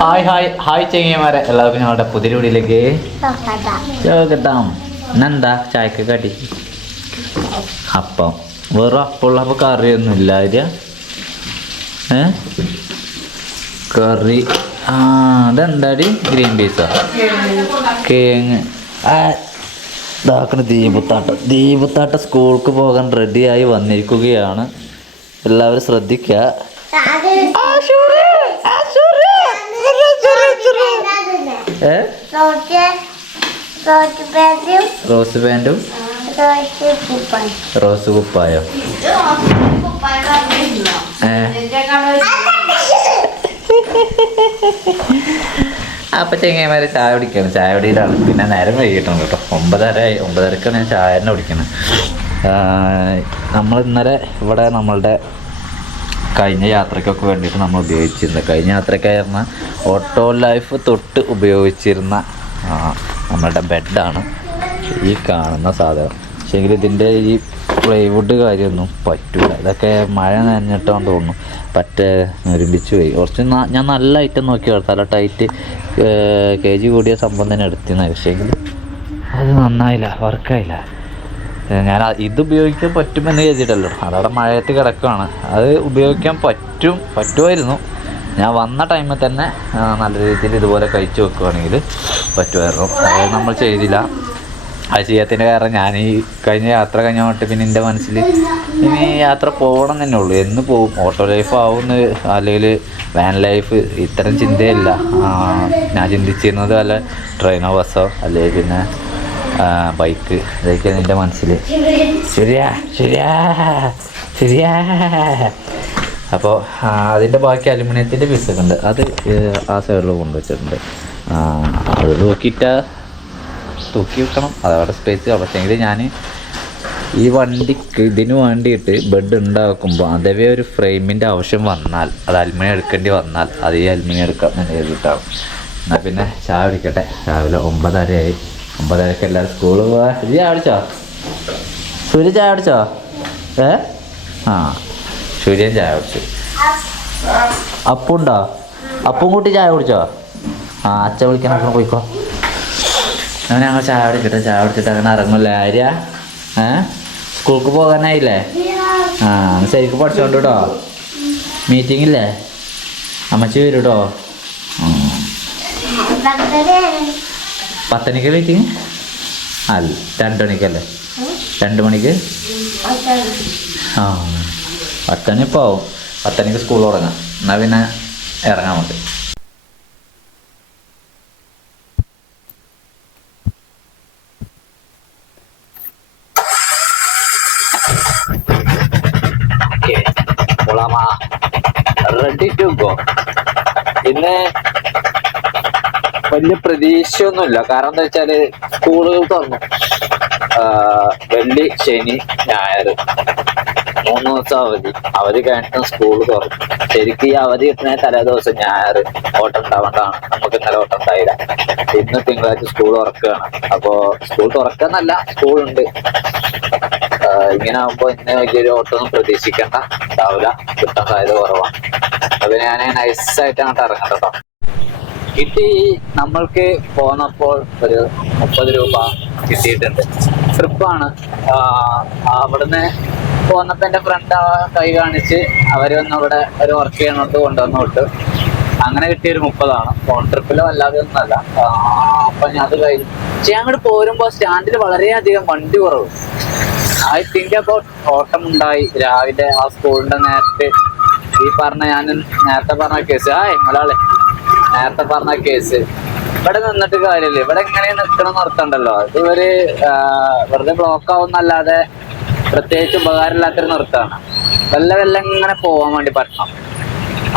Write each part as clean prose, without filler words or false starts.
Hi hi hi ചെങ്ങിയമാരെ എല്ലാവർക്കും ഞങ്ങളുടെ പുതിയ വീഡിയോയിലേക്ക് കേട്ടാം. ഇന്നെന്താ ചായക്ക് കടി? അപ്പം. വേറെ അപ്പമുള്ള അപ്പോൾ കറിയൊന്നും ഇല്ല ആര്യ? കറി അതെന്താടി? ഗ്രീൻ പീസോ കേങ്ങ് ഇതാക്കണ ദീപത്താട്ട സ്കൂൾക്ക് പോകാൻ റെഡിയായി വന്നിരിക്കുകയാണ്. എല്ലാവരും ശ്രദ്ധിക്കുക. റോസ് പാൻറ്റും റോസ് കുപ്പായോ? അപ്പം ചെങ്ങന്മാരെ ചായ കുടിക്കണം. ചായ കുടിയിലാണ്. പിന്നെ നേരം വൈകിട്ടുണ്ട് കേട്ടോ. 9:30 ഞാൻ ചായ തന്നെ കുടിക്കണം. നമ്മൾ ഇന്നലെ ഇവിടെ നമ്മളുടെ കഴിഞ്ഞ യാത്രയ്ക്കൊക്കെ വേണ്ടിയിട്ട് നമ്മൾ ഉപയോഗിച്ചിരുന്നത്, കഴിഞ്ഞ യാത്രയ്ക്കായിരുന്ന ഓട്ടോ ലൈഫ് തൊട്ട് ഉപയോഗിച്ചിരുന്ന നമ്മളുടെ ബെഡാണ് ഈ കാണുന്ന സാധനം. പക്ഷേങ്കിൽ ഇതിൻ്റെ ഈ പ്ലൈവുഡ് കാര്യമൊന്നും പറ്റൂല. ഇതൊക്കെ മഴ നനഞ്ഞിട്ടാന്ന് തോന്നുന്നു ഒരുമിച്ച് പോയി. കുറച്ച് ഞാൻ നല്ല ഐറ്റം നോക്കി തല ടൈറ്റ് kg കൂടിയ സംഭവം തന്നെ എടുത്തിരുന്ന. പക്ഷേങ്കിൽ അത് നന്നായില്ല, വർക്കായില്ല. ഞാൻ ഇത് ഉപയോഗിക്കാൻ പറ്റുമെന്ന് കരുതിയിട്ടല്ലോ, അതവിടെ മഴയത്ത് കിടക്കുകയാണ്. അത് ഉപയോഗിക്കാൻ പറ്റുമായിരുന്നു. ഞാൻ വന്ന ടൈമിൽ തന്നെ നല്ല രീതിയിൽ ഇതുപോലെ കഴിച്ച് വെക്കുകയാണെങ്കിൽ പറ്റുമായിരുന്നു. അത് നമ്മൾ ചെയ്തില്ല. അത് ചെയ്യാത്തതിൻ്റെ കാരണം ഞാൻ ഈ കഴിഞ്ഞ യാത്ര കഴിഞ്ഞിട്ട് പിന്നെ എൻ്റെ മനസ്സിൽ ഇനി യാത്ര പോകണം തന്നെ ഉള്ളൂ. എന്ന് പോവും, ഓട്ടോ ലൈഫ് ആവുമെന്ന് അല്ലെങ്കിൽ വാൻ ലൈഫ്, ഇത്തരം ചിന്തയില്ല ഞാൻ ചിന്തിച്ചിരുന്നത്. വല്ല ട്രെയിനോ ബസ്സോ അല്ലെങ്കിൽ പിന്നെ ബൈക്ക്, ഇതൊക്കെയാണ് എൻ്റെ മനസ്സിൽ. ശരിയാ. അപ്പോൾ അതിൻ്റെ ബാക്കി അലുമിനിയത്തിൻ്റെ പീസൊക്കെ ഉണ്ട്, അത് ആ സൈഡിൽ കൊണ്ടുവച്ചിട്ടുണ്ട്. അത് നോക്കിയിട്ട് തൂക്കി വെക്കണം, അതവിടെ സ്പേസ്. പക്ഷേങ്കിൽ ഞാൻ ഈ വണ്ടിക്ക് ഇതിന് വേണ്ടിയിട്ട് ബെഡ് ഉണ്ടാക്കുമ്പോൾ അഥവാ ഒരു ഫ്രെയിമിൻ്റെ ആവശ്യം വന്നാൽ, അത് അലുമിനിയം എടുക്കേണ്ടി വന്നാൽ അത് ഈ അലുമിനിയം എടുക്കാം എന്ന് എഴുതിയിട്ടാവും. എന്നാൽ പിന്നെ ചായ കുടിക്കട്ടെ. രാവിലെ 9:30 9:30 എല്ലാവരും സ്കൂളിൽ പോകാൻ. ചായ കുടിച്ചോ? സൂര്യ ചായ കുടിച്ചോ? സൂര്യൻ ചായ കുടിച്ചു. അപ്പുണ്ടോ? അപ്പും കൂട്ടി ചായ കുടിച്ചോ? അച്ഛൻ വിളിക്കാൻ അങ്ങനെ പോയിക്കോ. അങ്ങനെ ഞങ്ങൾ ചായ കുടിച്ചിട്ട് അങ്ങനെ ഇറങ്ങില്ല. ആര്യ സ്കൂൾക്ക് പോകാനായില്ലേ? ശരിക്കും പഠിച്ചോണ്ട് കേട്ടോ. മീറ്റിംഗ് ഇല്ലേ? അമ്മച്ചി വരും കേട്ടോ. 10 മണിക്ക് മീറ്റിംഗ് അല്ല, 2 മണിക്കല്ലേ? 2 മണിക്ക് 10 മണി ഇപ്പോൾ ആവും. 10 മണിക്ക് സ്കൂൾ തുടങ്ങാം. എന്നാൽ പിന്നെ ഇറങ്ങാൻ മതി. Ready to go. ഇന്ന് വലിയ പ്രതീക്ഷയൊന്നുമില്ല. കാരണം എന്താ വെച്ചാല് സ്കൂളുകൾ തുറന്നു. വെള്ളി, ശനി, ഞായർ 3 ദിവസം അവധി കഴിഞ്ഞിട്ടും സ്കൂൾ തുറന്നു. ശരിക്കും ഈ അവധി കിട്ടുന്ന തലേ ദിവസം ഞായർ ഓട്ടം ഉണ്ടാവേണ്ടതാണ്. നമുക്ക് ഇന്നലെ ഓട്ടം ഉണ്ടായില്ല. ഇന്ന് തിങ്കളാഴ്ച സ്കൂൾ തുറക്കുകയാണ്. അപ്പോൾ സ്കൂൾ തുറക്കാന്നല്ല, സ്കൂളുണ്ട്. ഇങ്ങനെ ആകുമ്പോൾ ഇന്ന് വലിയൊരു ഓട്ടമൊന്നും പ്രതീക്ഷിക്കേണ്ട, ഉണ്ടാവില്ല, കിട്ടാൻ സാധ്യത കുറവാണ്. അത് ഞാൻ നൈസായിട്ട് അങ്ങോട്ട് ഇറങ്ങണ്ട കേട്ടോ. കിട്ടി. നമ്മൾക്ക് പോന്നപ്പോൾ ഒരു 30 രൂപ കിട്ടിയിട്ടുണ്ട്. ട്രിപ്പാണ്. അവിടുന്ന് പോന്നപ്പോൾ എൻ്റെ ഫ്രണ്ട് കൈ കാണിച്ച് അവരൊന്നും ഇവിടെ ഒരു വർക്ക് ചെയ്യണോട്ട് കൊണ്ടുവന്ന് വിട്ടു. അങ്ങനെ കിട്ടിയൊരു 30 ഫോൺ ട്രിപ്പിലും അല്ലാതെ ഒന്നുമല്ല. അപ്പം ഞാൻ അത് കഴിഞ്ഞ് അങ്ങോട്ട് പോരുമ്പോൾ സ്റ്റാൻഡിൽ വളരെയധികം വണ്ടി കുറവ്. ഐ തിങ്ക് അബൌട്ട് ഓട്ടം ഉണ്ടായി രാവിലെ ആ സ്കൂളിൻ്റെ നേരത്തെ. ഈ പറഞ്ഞ ഞാൻ നേരത്തെ പറഞ്ഞ കേസ് നേരത്തെ പറഞ്ഞ കേസ് ഇവിടെ നിന്നിട്ട് കാര്യമില്ല. ഇവിടെ എങ്ങനെ നിൽക്കണം നിർത്തണ്ടല്ലോ. ഇത് വെറുതെ ബ്ലോക്ക് ആവുന്നല്ലാതെ പ്രത്യേകിച്ച് ഉപകാരമില്ലാത്തൊരു നിർത്താണ്. വെല്ല ഇങ്ങനെ പോകാൻ വേണ്ടി പറ്റണം.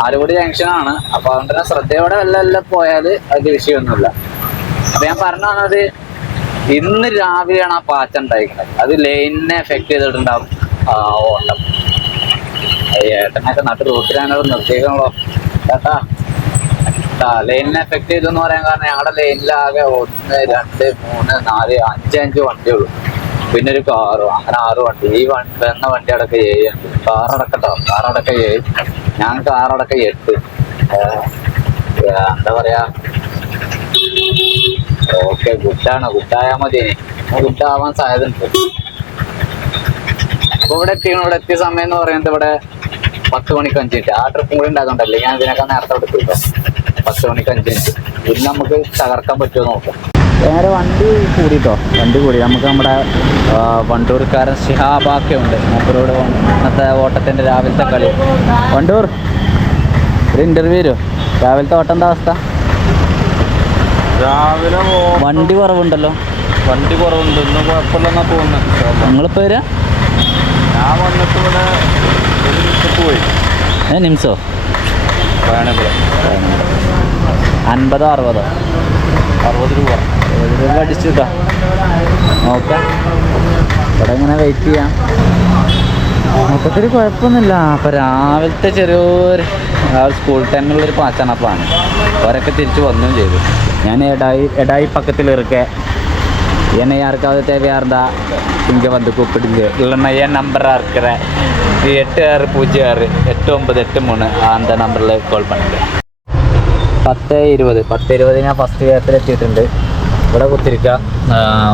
ആലുകുടി ജംഗ്ഷനാണ്. അപ്പൊ അതുകൊണ്ട് തന്നെ ശ്രദ്ധയോടെ വെല്ല പോയാൽ അതിന്റെ വിഷയമൊന്നുമില്ല. അപ്പൊ ഞാൻ പറഞ്ഞു വന്നത്, ഇന്ന് രാവിലെയാണ് ആ പാച്ച ഉണ്ടായിരിക്കുന്നത്. അത് ലൈനിനെ എഫക്ട് ചെയ്തിട്ടുണ്ടാവും ഓട്ടം. ഏട്ടനൊക്കെ നാട്ടിൽ റൂട്ടിലാണ് നിർത്തിക്കണല്ലോ ചേട്ടാ. ലൈനിനെ എഫക്ട് ചെയ്തെന്ന് പറയാൻ കാരണം ഞങ്ങളുടെ ലൈനിലാകെ 1 2 3 4 5 വണ്ടിയുള്ളൂ. പിന്നെ ഒരു കാറും, അങ്ങനെ 6 വണ്ടി. ഈ വന്ന വണ്ടി അടക്കം 7 ഉണ്ട്. കാറടക്കം 7, ഞാൻ കാറടക്കം 8. എന്താ പറയാ, ഓക്കെ ഗുഡാണ്, ഗുഡായാൽ മതി. ഗുഡാവാൻ സാധ്യത ഉണ്ട്. അപ്പൊ ഇവിടെ എത്തിയ സമയം എന്ന് പറയുന്നത് ഇവിടെ 10 മണിക്ക് 5 മിനിറ്റ്. ആ ട്രിപ്പും കൂടി ഉണ്ടാകുന്നുണ്ടല്ലേ, ഞാൻ ഇതിനൊക്കെ നേരത്തെ അവിടെ എത്തിട്ടോ. 10 മണിക്ക് 5 മിനിറ്റ്. ഇത് നമുക്ക് തകർക്കാൻ പറ്റുമോ നോക്കാം. നേരെ വണ്ടി കൂടിട്ടോ, വണ്ടി കൂടി. നമുക്ക് നമ്മുടെ വണ്ടൂർക്കാരൻ ഷിഹാബാക്കെ ഉണ്ട്. മൂപ്പരോട് ഇന്നത്തെ ഓട്ടത്തിൻ്റെ രാവിലത്തെ കളി. വണ്ടൂർ ഒരു ഇന്റർവ്യൂ വരും. രാവിലത്തെ ഓട്ടം എന്താ അവസ്ഥ? രാവിലെ വണ്ടി കുറവുണ്ടല്ലോ. വണ്ടി കുറവുണ്ട്, ഇന്ന് കുഴപ്പമില്ലെന്നാ തോന്നുന്നത്. നിങ്ങളിപ്പോ വരാ? ഞാൻ വന്നിട്ട് ഇവിടെ പോയി. നിമിഷോ 50 50 60 രൂപ അടിച്ചു കിട്ടാം. നോക്കാം, ഇവിടെ ഇങ്ങനെ വെയിറ്റ് ചെയ്യാം. മൊത്തത്തിൽ കുഴപ്പമൊന്നുമില്ല. അപ്പോൾ രാവിലത്തെ ചെറിയൊരു സ്കൂൾ ടൈമിലുള്ളൊരു പാച്ചണപ്പാണ്. അവരൊക്കെ തിരിച്ച് വന്നും ചെയ്തു. ഞാൻ എടായി പക്കത്തിൽ ഇറുക്കെ என்னை யாருக்காவது தேவையாக இருந்தால் இங்கே வந்து கூப்பிடுங்க. இல்லைன்னா என் நம்பராக இருக்கிற 8606 8983 அந்த നമ്പറിൽ കോൾ பண்ணுங்க. 10:20 ഞാൻ ഫസ്റ്റ് കേരളത്തിലെത്തിയിട്ടുണ്ട്. ഇവിടെ കുത്തിരിക്കുക.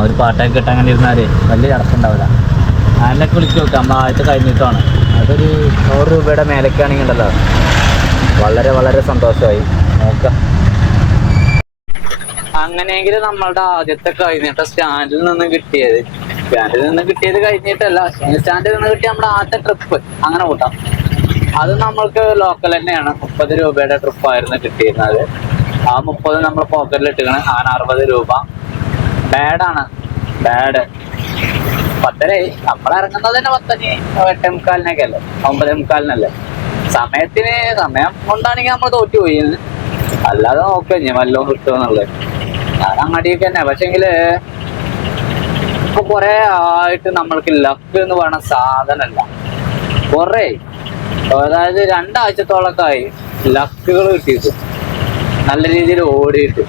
ഒരു പാട്ടൊക്കെ കിട്ടാൻ അങ്ങനെ ഇരുന്നാൽ വലിയ ചടക്കുണ്ടാവില്ല. അതിനൊക്കെ വിളിച്ച് നോക്കാം. നമ്മൾ ആദ്യത്തെ കഴിഞ്ഞിട്ടാണ്. അതൊരു 100 രൂപയുടെ മേലേക്കാണെങ്കിൽ ഉണ്ടല്ലോ, വളരെ വളരെ സന്തോഷമായി. നോക്കാം. അങ്ങനെയെങ്കിൽ നമ്മളുടെ ആദ്യത്തെ കഴിഞ്ഞിട്ട് സ്റ്റാൻഡിൽ നിന്ന് കിട്ടിയത് കഴിഞ്ഞിട്ടല്ല, സ്റ്റാൻഡിൽ നിന്ന് കിട്ടിയ നമ്മുടെ ആദ്യത്തെ ട്രിപ്പ് അങ്ങനെ കൂട്ടാം. അത് നമ്മൾക്ക് ലോക്കൽ തന്നെയാണ്. 30 രൂപയുടെ ട്രിപ്പായിരുന്നു കിട്ടിയിരുന്നത്. ആ 30 നമ്മൾ പോക്കറ്റിൽ ഇട്ടിക്കണ്. 60 രൂപ. ബാഡാണ്, ബാഡ്. 10:30 നമ്മൾ ഇറങ്ങുന്നത് തന്നെ 8:45 അല്ലേ, 9:45 സമയം കൊണ്ടാണെങ്കിൽ നമ്മൾ തോറ്റുപോയി. അല്ലാതെ നോക്കുക ഇനി വല്ലതും കിട്ടുമെന്നുള്ളത്. ഞാൻ അങ്ങടിയൊക്കെ തന്നെ. പക്ഷെങ്കില് ഇപ്പൊ കുറെ ആയിട്ട് നമ്മൾക്ക് ലക്ക് എന്ന് പറയുന്ന സാധനമല്ല. കുറെ, അതായത് 2 ആഴ്ചത്തോളൊക്കെ ആയി ലക്കുകൾ കിട്ടിയിട്ട് നല്ല രീതിയിൽ ഓടിയിട്ട്.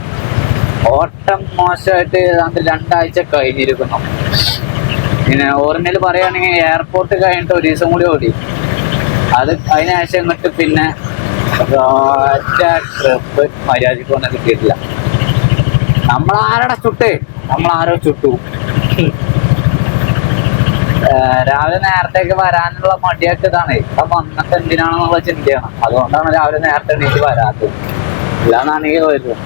ഓട്ടം മോശമായിട്ട് 2 ആഴ്ച കഴിഞ്ഞിരിക്കുന്നു. പിന്നെ ഓർമ്മയിൽ പറയുകയാണെങ്കിൽ എയർപോർട്ട് കഴിഞ്ഞിട്ട് ഒരു ദിവസം കൂടി ഓടി. അതിനുശേഷം ഇങ്ങോട്ട് പിന്നെ ട്രിപ്പ് മര്യാദയ്ക്ക് ഒന്നും കിട്ടിയിട്ടില്ല. നമ്മളാരോ ചുട്ടു. രാവിലെ നേരത്തേക്ക് വരാനുള്ള മടിയൊക്കെ ഇതാണ്. ഇപ്പം വന്നിട്ട് എന്തിനാണെന്നുള്ള ചിന്തയാണ്. അതുകൊണ്ടാണ് രാവിലെ നേരത്തെ എണീറ്റ് വരാത്തത്. ഇല്ലാന്നാണെങ്കിൽ വരും.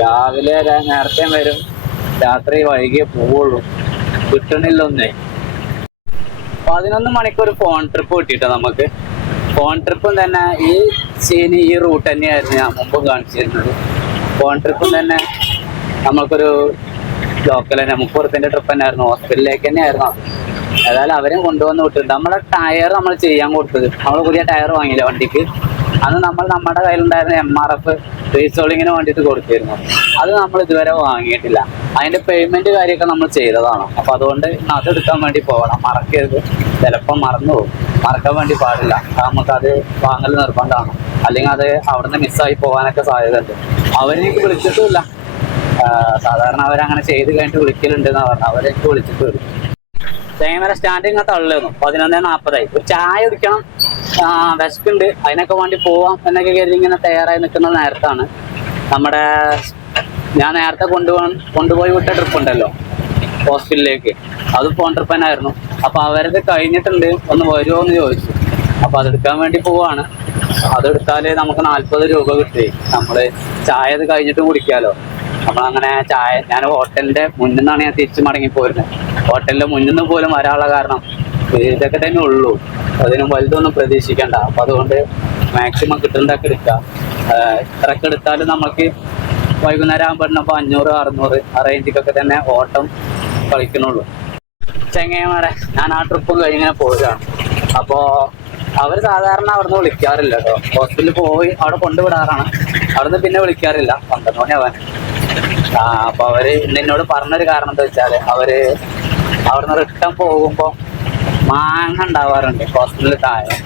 രാവിലെ നേരത്തെ വരും, രാത്രി വൈകിയേ പോവുള്ളൂ. കിട്ടണില്ല ഒന്നേ. 11 മണിക്കൂർ ഫോൺ ട്രിപ്പ് കിട്ടിയിട്ടോ നമുക്ക്. ഫോൺ ട്രിപ്പും തന്നെ ഈ റൂട്ട് തന്നെയായിരുന്നു ഞാൻ മുമ്പും കാണിച്ചിരുന്നത്. ഫോൺ ട്രിപ്പും തന്നെ നമ്മൾക്കൊരു ലോക്കൽ തന്നെ 30 റുപ്യൻ്റെ ട്രിപ്പ് തന്നെ ആയിരുന്നു. ഹോസ്പിറ്റലിലേക്ക് തന്നെ ആയിരുന്നു. ഏതായാലും അവരും കൊണ്ടുവന്ന് വിട്ടിട്ടുണ്ട്. നമ്മുടെ ടയർ നമ്മൾ ചെയ്യാൻ കൊടുത്തത്, നമ്മൾ പുതിയ ടയർ വാങ്ങിയില്ല വണ്ടിക്ക്. അന്ന് നമ്മുടെ കയ്യിലുണ്ടായിരുന്ന MRF റീസോളിങ്ങിന് വേണ്ടിയിട്ട് കൊടുത്തിരുന്നു. അത് നമ്മൾ ഇതുവരെ വാങ്ങിയിട്ടില്ല. അതിന്റെ പേയ്മെന്റ് കാര്യമൊക്കെ നമ്മൾ ചെയ്തതാണ്. അപ്പൊ അതുകൊണ്ട് അതെടുക്കാൻ വേണ്ടി പോകണം. മറക്കരുത്, ചിലപ്പോൾ മറന്നു പോകും. മറക്കാൻ വേണ്ടി പാടില്ല. നമുക്കത് വാങ്ങൽ നിർബന്ധമാണ്. അല്ലെങ്കിൽ അത് അവിടുന്ന് മിസ്സായി പോകാനൊക്കെ സാധ്യതയുണ്ട്. അവരെനിക്ക് വിളിച്ചിട്ടുമില്ല. സാധാരണ അവരങ്ങനെ ചെയ്ത് കഴിഞ്ഞിട്ട് വിളിക്കലുണ്ട് എന്നാ പറഞ്ഞത്. അവരെനിക്ക് വിളിച്ചിട്ട് വരും. തേങ്ങമല സ്റ്റാൻഡിങ് തള്ളുന്നു. 11:40 ഒരു ചായ കുടിക്കണം, വിശക്കുണ്ട്, അതിനൊക്കെ വേണ്ടി പോവാം എന്നൊക്കെ കരുതി ഇങ്ങനെ തയ്യാറായി നിൽക്കുന്ന നേരത്താണ് ഞാൻ നേരത്തെ കൊണ്ടുപോയി വിട്ട ട്രിപ്പ് ഉണ്ടല്ലോ ഹോസ്പിറ്റലിലേക്ക്, അത് ഫോൺ ട്രിപ്പ് തന്നെ ആയിരുന്നു. അപ്പൊ അവരത് കഴിഞ്ഞിട്ടുണ്ട്, ഒന്ന് വരുമോ എന്ന് ചോദിച്ചു. അപ്പൊ അതെടുക്കാൻ വേണ്ടി പോവാണ്. അതെടുത്താല് നമുക്ക് 40 രൂപ കിട്ടി. നമ്മള് ചായ അത് കഴിഞ്ഞിട്ടും കുടിക്കാലോ. നമ്മളങ്ങനെ ചായ, ഞാൻ ഹോട്ടലിന്റെ മുന്നിൽ നിന്നാണ് ഞാൻ തിരിച്ചു മടങ്ങിപ്പോയിരുന്നത്. ഹോട്ടലിന്റെ മുന്നിൽ നിന്ന് പോലും വരാനുള്ള കാരണം ഇതൊക്കെ തന്നെ ഉള്ളൂ. അതിനും വലുതൊന്നും പ്രതീക്ഷിക്കണ്ട. അപ്പൊ അതുകൊണ്ട് മാക്സിമം കിട്ടുന്നതൊക്കെ എടുക്കാം. ഇത്രയൊക്കെ എടുത്താലും നമുക്ക് വൈകുന്നേരം ആകുമ്പോഴപ്പോൾ 500 600 ആ റേഞ്ചിക്കൊക്കെ തന്നെ ഓട്ടം കളിക്കണുള്ളൂ. ചെങ്ങന്മാരെ, ഞാൻ ആ ട്രിപ്പ് കഴിഞ്ഞിങ്ങനെ പോവുകയാണ്. അപ്പോ അവര് സാധാരണ അവിടുന്ന് വിളിക്കാറില്ല കേട്ടോ. ഹോസ്പിറ്റലിൽ പോയി അവിടെ കൊണ്ടുവിടാറാണ്. അവിടുന്ന് പിന്നെ വിളിക്കാറില്ല. 12 മണിയാവാൻ. അപ്പൊ അവര് എന്നോട് പറഞ്ഞൊരു കാരണം എന്താ വെച്ചാല്, അവര് അവിടുന്ന് റിട്ടേൺ പോകുമ്പോ മാങ്ങ ഉണ്ടാവാറുണ്ട് ഹോസ്പിറ്റലിൽ താഴെ.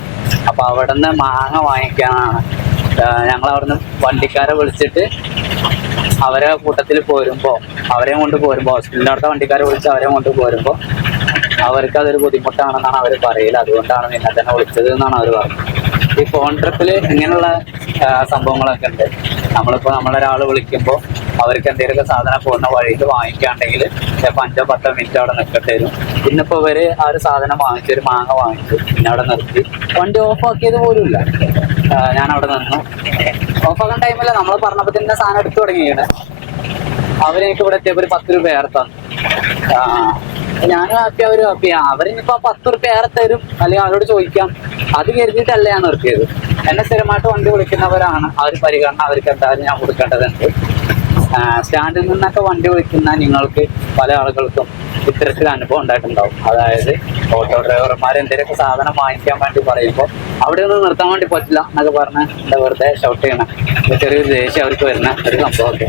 അപ്പൊ അവിടുന്ന് മാങ്ങ വാങ്ങിക്കാനാണ് ഞങ്ങൾ അവിടുന്ന് വണ്ടിക്കാരെ വിളിച്ചിട്ട് അവരെ കൂട്ടത്തിൽ പോരുമ്പോ, അവരെയും കൊണ്ട് പോരുമ്പോ, ഹോസ്പിറ്റലിന്റെ അടുത്ത വണ്ടിക്കാരെ വിളിച്ച് അവരെയും കൊണ്ട് പോരുമ്പോ അവർക്ക് അതൊരു ബുദ്ധിമുട്ടാണെന്നാണ് അവർ പറയല്. അതുകൊണ്ടാണ് നിന്നെ തന്നെ വിളിച്ചത് എന്നാണ് അവർ പറഞ്ഞത്. ഈ ഫോൺ ട്രിപ്പിൽ ഇങ്ങനെയുള്ള സംഭവങ്ങളൊക്കെ ഉണ്ട്. നമ്മളിപ്പോൾ നമ്മളൊരാൾ വിളിക്കുമ്പോൾ അവർക്ക് എന്തെങ്കിലുമൊക്കെ സാധനം പോകുന്ന വഴിയിൽ വാങ്ങിക്കുകയാണെങ്കിൽ ചിലപ്പോൾ 5-10 മിനിറ്റ് അവിടെ നിൽക്കേണ്ടി വരും. ഇന്നിപ്പോൾ ഇവർ ആ ഒരു സാധനം വാങ്ങിച്ചു, ഒരു മാങ്ങ വാങ്ങിച്ചു, പിന്നെ അവിടെ നിർത്തി വണ്ടി ഓഫാക്കിയത് പോലും ഇല്ല. ഞാൻ അവിടെ നിന്നു. ഓഫാക്കാൻ ടൈമില്ല, നമ്മൾ പറഞ്ഞപ്പോൾ തന്നെ സാധനം എടുത്തു തുടങ്ങിയാണ്. അവരെനിക്ക് ഇവിടെ എത്തിയപ്പോൾ ഒരു 10 രൂപ ഏറെ തന്നു. ഞാനും ഹാപ്പി, അവരും ഹാപ്പി. അവരിനിപ്പോൾ 10 രൂപ ഏറെ തരും, അല്ലെങ്കിൽ അവരോട് ചോദിക്കാം, അത് കരുതിയിട്ടല്ല ഞാൻ നിർത്തിയത്. എന്നെ സ്ഥിരമായിട്ട് വണ്ടി വിളിക്കുന്നവരാണ്, ആ ഒരു പരിഗണന അവർക്ക് എന്തായാലും ഞാൻ കൊടുക്കേണ്ടതുണ്ട്. സ്റ്റാൻഡിൽ നിന്നൊക്കെ വണ്ടി വിളിക്കുന്ന നിങ്ങൾക്ക് പല ആളുകൾക്കും ഇത്തരത്തിൽ അനുഭവം ഉണ്ടായിട്ടുണ്ടാവും. അതായത് ഓട്ടോ ഡ്രൈവർമാർ എന്തെങ്കിലുമൊക്കെ സാധനം വാങ്ങിക്കാൻ വേണ്ടി പറയുമ്പോൾ അവിടെ ഒന്നും നിർത്താൻ വേണ്ടി പറ്റില്ല എന്നൊക്കെ പറഞ്ഞ് എന്താ വെറുതെ ഷൗട്ട് ചെയ്യണം. ചെറിയൊരു ദേഷ്യം അവർക്ക് വരുന്ന ഒരു സംഭവമൊക്കെ.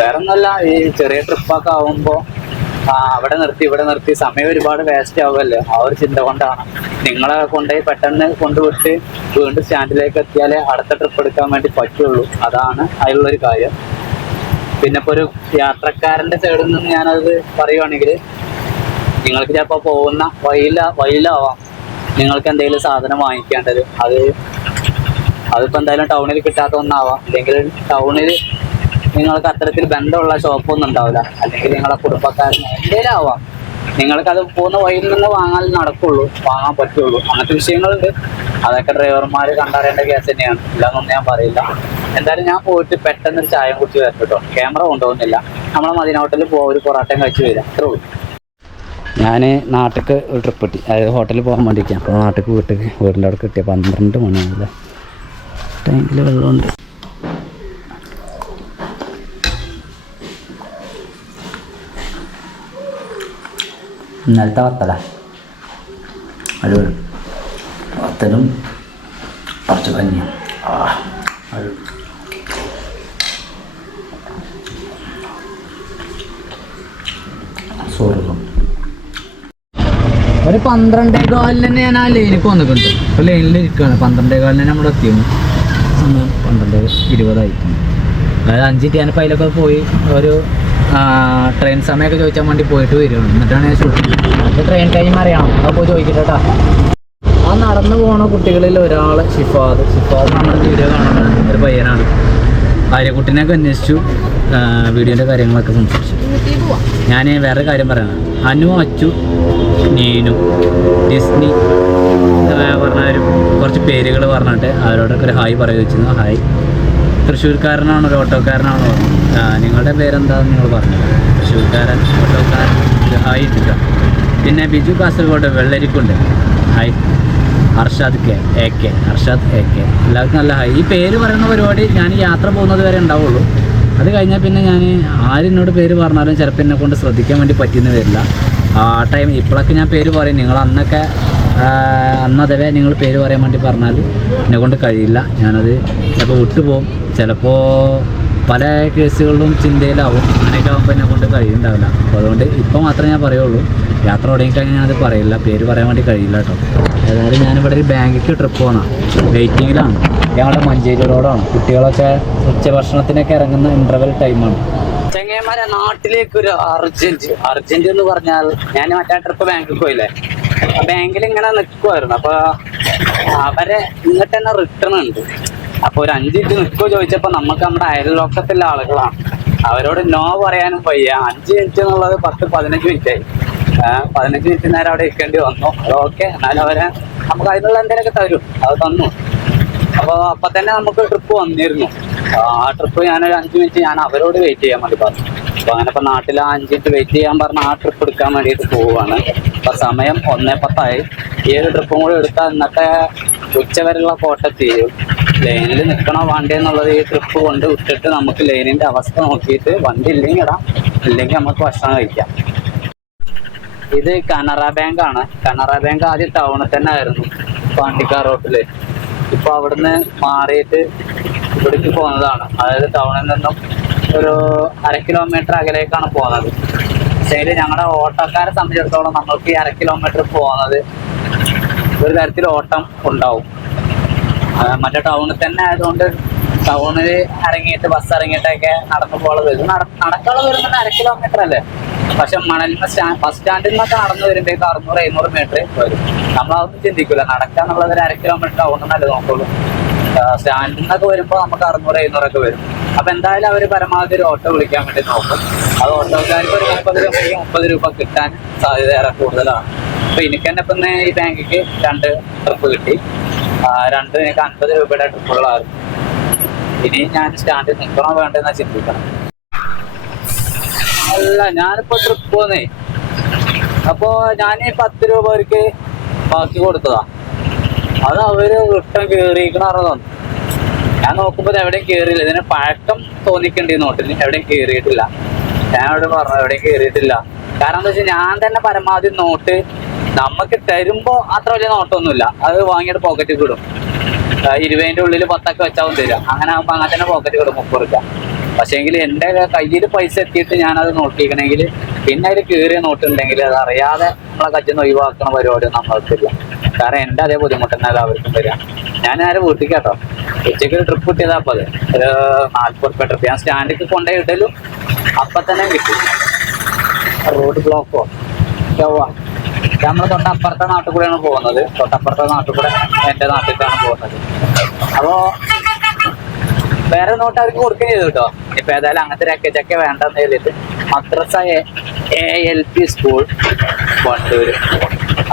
വേറെ ഒന്നുമല്ല, ഈ ചെറിയ ട്രിപ്പൊക്കെ ആവുമ്പോൾ അവിടെ നിർത്തി ഇവിടെ നിർത്തി സമയം ഒരുപാട് വേസ്റ്റ് ആവുമല്ലോ. ആ ഒരു ചിന്ത കൊണ്ടാണ്. നിങ്ങളെ കൊണ്ടുപോയി പെട്ടെന്ന് കൊണ്ടുവിട്ട് വീണ്ടും സ്റ്റാൻഡിലേക്ക് എത്തിയാലേ അടുത്ത ട്രിപ്പ് എടുക്കാൻ വേണ്ടി പറ്റുള്ളൂ. അതാണ് അതിലുള്ളൊരു കാര്യം. പിന്നെ ഇപ്പോൾ ഒരു യാത്രക്കാരൻ്റെ സൈഡിൽ നിന്ന് ഞാനത് പറയുവാണെങ്കിൽ, നിങ്ങൾക്ക് ചിലപ്പോൾ പോകുന്ന വഴിയിലാവാം നിങ്ങൾക്ക് എന്തെങ്കിലും സാധനം വാങ്ങിക്കേണ്ടത്. അതിപ്പോൾ എന്തായാലും ടൗണിൽ കിട്ടാത്ത ഒന്നാവാം, അല്ലെങ്കിൽ ടൗണിൽ നിങ്ങൾക്ക് അത്തരത്തിൽ ബന്ധമുള്ള ഷോപ്പൊന്നും ഉണ്ടാവില്ല, അല്ലെങ്കിൽ നിങ്ങളെ കുടുംബക്കാരന് എന്തെങ്കിലും ആവാം. നിങ്ങൾക്കത് പോകുന്ന വഴിയിൽ നിന്ന് വാങ്ങാൻ പറ്റുള്ളൂ. അങ്ങനത്തെ വിഷയങ്ങളുണ്ട്. അതൊക്കെ ഡ്രൈവർമാർ കണ്ടറിയേണ്ട കേസ് തന്നെയാണ്, ഇല്ലാന്നൊന്നും ഞാൻ പറയില്ല. എന്തായാലും ഞാൻ പോയിട്ട് പെട്ടെന്ന് ഒരു ചായ കുടിച്ച് വരട്ടെ കേട്ടോ. ക്യാമറ കൊണ്ടുപോകുന്നില്ല. നമ്മളെ മദീന ഹോട്ടലിൽ പോകുക, ഒരു പൊറാട്ടയും കഴിച്ച് വരാം, അത്രേ ഉള്ളൂ. ഞാൻ നാട്ടിലേക്ക് ഒരു ട്രിപ്പ് കിട്ടി, അതായത് ഹോട്ടലിൽ പോകാൻ വേണ്ടിയിരിക്കാം. അപ്പോൾ നാട്ടിലേക്ക് വീടിൻ്റെ അവിടെ കിട്ടിയ 12 മണിയാണല്ലേ. ടാങ്കിൽ വെള്ളമുണ്ട്. ഇന്നലത്തെ വത്തലും കുറച്ച് കഞ്ഞിയും. ഒരു 12:15 തന്നെ ഞാൻ ആ ലൈനിലേക്ക് വന്നിട്ടുണ്ട്. ഇപ്പോൾ ലൈനിൽ ഇരിക്കുകയാണ്. 12:15 നമ്മൾ എത്തിയിരുന്നു. 12:20 അതായത് 5 മിനിറ്റ് ഞാനിപ്പോൾ അതിലൊക്കെ പോയി ഒരു ട്രെയിൻ സമയമൊക്കെ ചോദിച്ചാൽ വേണ്ടി പോയിട്ട് വരികയാണ്. എന്നിട്ടാണ് ഞാൻ ഷൂട്ട് ചെയ്യുന്നത്. ട്രെയിൻ ടൈം അറിയണം, അത് പോയി ചോദിക്കട്ടെ കേട്ടോ. ആ നടന്നു പോണ കുട്ടികളിൽ ഒരാൾ ഷിഫാദ് നമ്മൾ വീഡിയോ കാണുന്ന ഒരു പയ്യനാണ്. ആര്യക്കുട്ടിനെയൊക്കെ അന്വേഷിച്ചു, വീഡിയോൻ്റെ കാര്യങ്ങളൊക്കെ സംസാരിച്ചു. ഞാൻ വേറെ കാര്യം പറയണം. അനു, അച്ചു, നീനു, ഡിസ്നി പറഞ്ഞ കുറച്ച് പേരുകൾ പറഞ്ഞിട്ട് അവരോടൊക്കെ ഒരു ഹായ് പറയുക വെച്ചിരുന്നു. ഹായ്. തൃശ്ശൂർക്കാരനാണ്, ഒരു ഓട്ടോക്കാരനാണ്. നിങ്ങളുടെ പേരെന്താണെന്ന് നിങ്ങൾ പറഞ്ഞു. തൃശ്ശൂർക്കാരൻ, ഓട്ടോക്കാരൻ, ഹായ് ഇട്ടില്ല. പിന്നെ Biju Kasaragod Vellarikundu, hi. Arshad A K എല്ലാവർക്കും നല്ല ഹായ്. ഈ പേര് പറയുന്ന പരിപാടി ഞാൻ യാത്ര പോകുന്നത് വരെ ഉണ്ടാവുള്ളൂ. അത് കഴിഞ്ഞാൽ പിന്നെ ഞാൻ ആരെന്നോട് പേര് പറഞ്ഞാലും ചിലപ്പോൾ എന്നെ കൊണ്ട് ശ്രദ്ധിക്കാൻ വേണ്ടി പറ്റിയെന്ന് വരില്ല. ആ ടൈം ഇപ്പോഴൊക്കെ ഞാൻ പേര് പറയും. നിങ്ങൾ അന്നതവേ നിങ്ങൾ പേര് പറയാൻ വേണ്ടി പറഞ്ഞാൽ എന്നെ കൊണ്ട് കഴിയില്ല. ഞാനത് ചിലപ്പോൾ വിട്ടുപോകും. ചിലപ്പോൾ പല കേസുകളിലും ചിന്തയിലാവും. അങ്ങനെയൊക്കെ ആകുമ്പോൾ എന്നെ കൊണ്ട് കഴിയുന്നുണ്ടാവില്ല. അപ്പോൾ അതുകൊണ്ട് ഇപ്പോൾ മാത്രമേ ഞാൻ പറയുള്ളൂ. യാത്ര തുടങ്ങിക്കഴിഞ്ഞാൽ ഞാനത് പറയില്ല, പേര് പറയാൻ വേണ്ടി കഴിയില്ല കേട്ടോ. ഏതായാലും ഞാനിവിടെ ഒരു ബാങ്കിക്ക് ട്രിപ്പ് പോകണം. വെയിറ്റിങ്ങിലാണ്. ഞങ്ങളുടെ മഞ്ചേരി റോഡാണ്. കുട്ടികളൊക്കെ ഉച്ചഭക്ഷണത്തിനൊക്കെ ഇറങ്ങുന്ന ഇൻ്റർവെൽ ടൈമാണ്. ചെങ്ങന്മാരെ നാട്ടിലേക്ക് ഒരു അർജന്റ് എന്ന് പറഞ്ഞാൽ, ഞാൻ മറ്റേ ട്രിപ്പ് ബാങ്കിൽ പോയില്ലേ, ബാങ്കിൽ ഇങ്ങനെ നിൽക്കുമായിരുന്നു. അപ്പോൾ അവരെ ഇങ്ങോട്ട് തന്നെ റിട്ടേൺ ഉണ്ട്. അപ്പോൾ ഒരു 5 മിനിറ്റ് നിൽക്കുമോ ചോദിച്ചപ്പോൾ നമുക്ക് നമ്മുടെ അയൽവക്കത്തുള്ള ആളുകളാണ്. അവരോട് നോ പറയാനും വയ്യ. 5 മിനിറ്റ് എന്നുള്ളത് 10-15 മിനിറ്റായി. 15 മിനിറ്റ് നേരം അവിടെ ഇരിക്കേണ്ടി വന്നു. അത് ഓക്കെ, എന്നാലും നമുക്ക് അതിനുള്ള എന്തെങ്കിലുമൊക്കെ തരും. അത് തന്നു. അപ്പോൾ തന്നെ നമുക്ക് ട്രിപ്പ് വന്നിരുന്നു. ആ ട്രിപ്പ് ഞാനൊരു 5 മിനിറ്റ് ഞാൻ അവരോട് വെയിറ്റ് ചെയ്യാൻ വേണ്ടി പറഞ്ഞു. അപ്പോൾ അങ്ങനെ ഇപ്പോൾ നാട്ടിൽ 5 മിനിറ്റ് വെയിറ്റ് ചെയ്യാൻ പറഞ്ഞ ആ ട്രിപ്പ് എടുക്കാൻ വേണ്ടിയിട്ട് പോവുകയാണ്. അപ്പോൾ സമയം 1:10. ഈ ഒരു ട്രിപ്പും കൂടി എടുത്താൽ ഇന്നത്തെ ഉച്ചവരെയുള്ള കോട്ട തീരും. ലൈനിൽ നിൽക്കണോ വേണ്ടേ എന്നുള്ളത് ഈ ട്രിപ്പ് കൊണ്ട് വിട്ടിട്ട് നമുക്ക് ലൈനിൻ്റെ അവസ്ഥ നോക്കിയിട്ട് വണ്ടി ഇല്ലെങ്കിൽ ഇടാം, ഇല്ലെങ്കിൽ നമുക്ക് ഭക്ഷണം കഴിക്കാം. ഇത് കനറ ബാങ്കാണ്. കനറ ബാങ്ക് ആദ്യം ടൗണിൽ തന്നെ ആയിരുന്നു, പാണ്ടിക്കാർ റോട്ടിൽ. ഇപ്പോൾ അവിടുന്ന് മാറിയിട്ട് ഇവിടേക്ക് പോകുന്നതാണ്. അതായത് ടൗണിൽ നിന്നും ഒരു 1/2 കിലോമീറ്റർ അകലേക്കാണ് പോകുന്നത്. പക്ഷേ ഞങ്ങളുടെ ഓട്ടോക്കാരെ സംബന്ധിച്ചിടത്തോളം നമ്മൾക്ക് ഈ 1/2 കിലോമീറ്റർ പോകുന്നത് ഒരു തരത്തിൽ ഓട്ടം ഉണ്ടാവും. മറ്റേ ടൗണിൽ തന്നെ ആയതുകൊണ്ട് ടൗണിൽ ഇറങ്ങിയിട്ട് ബസ് ഇറങ്ങിയിട്ടൊക്കെ നടന്നു പോകുന്നത്. ഇത് നടക്കാതെ വരുന്നത് 1/2 കിലോമീറ്റർ അല്ലേ. പക്ഷെ ബസ് സ്റ്റാൻഡിൽ നിന്നൊക്കെ നടന്നു വരുമ്പോഴേക്ക് 600-700 മീറ്റർ വരും. നമ്മളതൊന്നും ചിന്തിക്കില്ല. നടക്കാന്നുള്ളത് 1/2 കിലോമീറ്റർ ടൗണിൽ നല്ല നോക്കുള്ളൂ. സ്റ്റാൻഡിൽ നിന്നൊക്കെ വരുമ്പോൾ നമുക്ക് 600-700 ഒക്കെ വരും. അപ്പൊ എന്തായാലും അവര് പരമാവധി ഒരു ഓട്ടോ വിളിക്കാൻ വേണ്ടി നോക്കും. അത് ഓട്ടോക്കാർക്ക് ഒരു 30 രൂപ കിട്ടാൻ സാധ്യത ഏറെ കൂടുതലാണ്. അപ്പൊ എനിക്ക് തന്നെ ഇപ്പൊ ഈ ബാങ്കിക്ക് 2 ട്രിപ്പ് കിട്ടി. 2 എനിക്ക് 50 രൂപയുടെ ട്രിപ്പുകളായിരുന്നു. ഇനി ഞാൻ സ്റ്റാൻഡിൽ നിൽക്കണോ വേണ്ടെന്നാ ചിന്തിക്കണം. അല്ല, ഞാനിപ്പോ ട്രിപ്പ് പോന്നേ. അപ്പോ ഞാൻ 10 രൂപ അവർക്ക് ബാക്കി കൊടുത്തതാ. അത് അവര് റിട്ടേൺ കേറിയിരിക്കണ. ഞാൻ നോക്കുമ്പോ എവിടെയും കേറിയില്ല. ഇതിന് പഴക്കം തോന്നിക്കണ്ടി നോട്ടിന്. എവിടെയും കേറിയിട്ടില്ല. ഞാൻ അവിടെ പറഞ്ഞു എവിടെയും കേറിയിട്ടില്ല. കാരണം എന്താ വെച്ചാൽ ഞാൻ തന്നെ പരമാവധി നോട്ട് നമുക്ക് തരുമ്പോ അത്ര വലിയ നോട്ടൊന്നുമില്ല. അത് വാങ്ങിയിട്ട് പോക്കറ്റിൽ വിടും. 20ന്റെ ഉള്ളിൽ 10 വെച്ചാവും തരാം. അങ്ങനെ ആകുമ്പോ അങ്ങനെ തന്നെ പോക്കറ്റ് വിടും 30 രൂപ. പക്ഷേങ്കിൽ എന്റെ കയ്യിൽ പൈസ എത്തിയിട്ട് ഞാനത് നോക്കിക്കണമെങ്കിൽ പിന്നെ അതിൽ കീറിയ നോട്ട് ഉണ്ടെങ്കിൽ അത് അറിയാതെ നമ്മളെ കയ്യിൽ നിന്ന് ഒഴിവാക്കണ പരിപാടിയൊന്നും നമ്മൾക്കില്ല. കാരണം എന്റെ അതേ ബുദ്ധിമുട്ടെന്നെ അവർക്കും വരാം. ഞാൻ നേരെ വീട്ടിൽ കേട്ടോ ഉച്ചയ്ക്ക് ഒരു ട്രിപ്പ് കിട്ടിയതാ. അപ്പൊ അത് ഒരു 40 രൂപ ട്രിപ്പ്. ഞാൻ സ്റ്റാൻഡിൽ കൊണ്ടുപോയി ഇടലും അപ്പൊ തന്നെ കിട്ടി. റോഡ് ബ്ലോക്കോ നമ്മള് തൊട്ടപ്പുറത്തെ നാട്ടിൽ കൂടെയാണ് പോകുന്നത്. തൊട്ടപ്പുറത്തെ നാട്ടിൽ കൂടെ എന്റെ നാട്ടിലേക്കാണ് പോകുന്നത്. അപ്പോ വേറെ നോട്ട് അവർക്ക് കൊടുക്കുകയും ചെയ്തു കേട്ടോ. ഇപ്പൊ ഏതായാലും അങ്ങനത്തെ രക്കച്ചൊക്കെ വേണ്ടെന്ന് എഴുതിയിട്ട് മദ്രസ ALP സ്കൂൾ വണ്ടൂര്,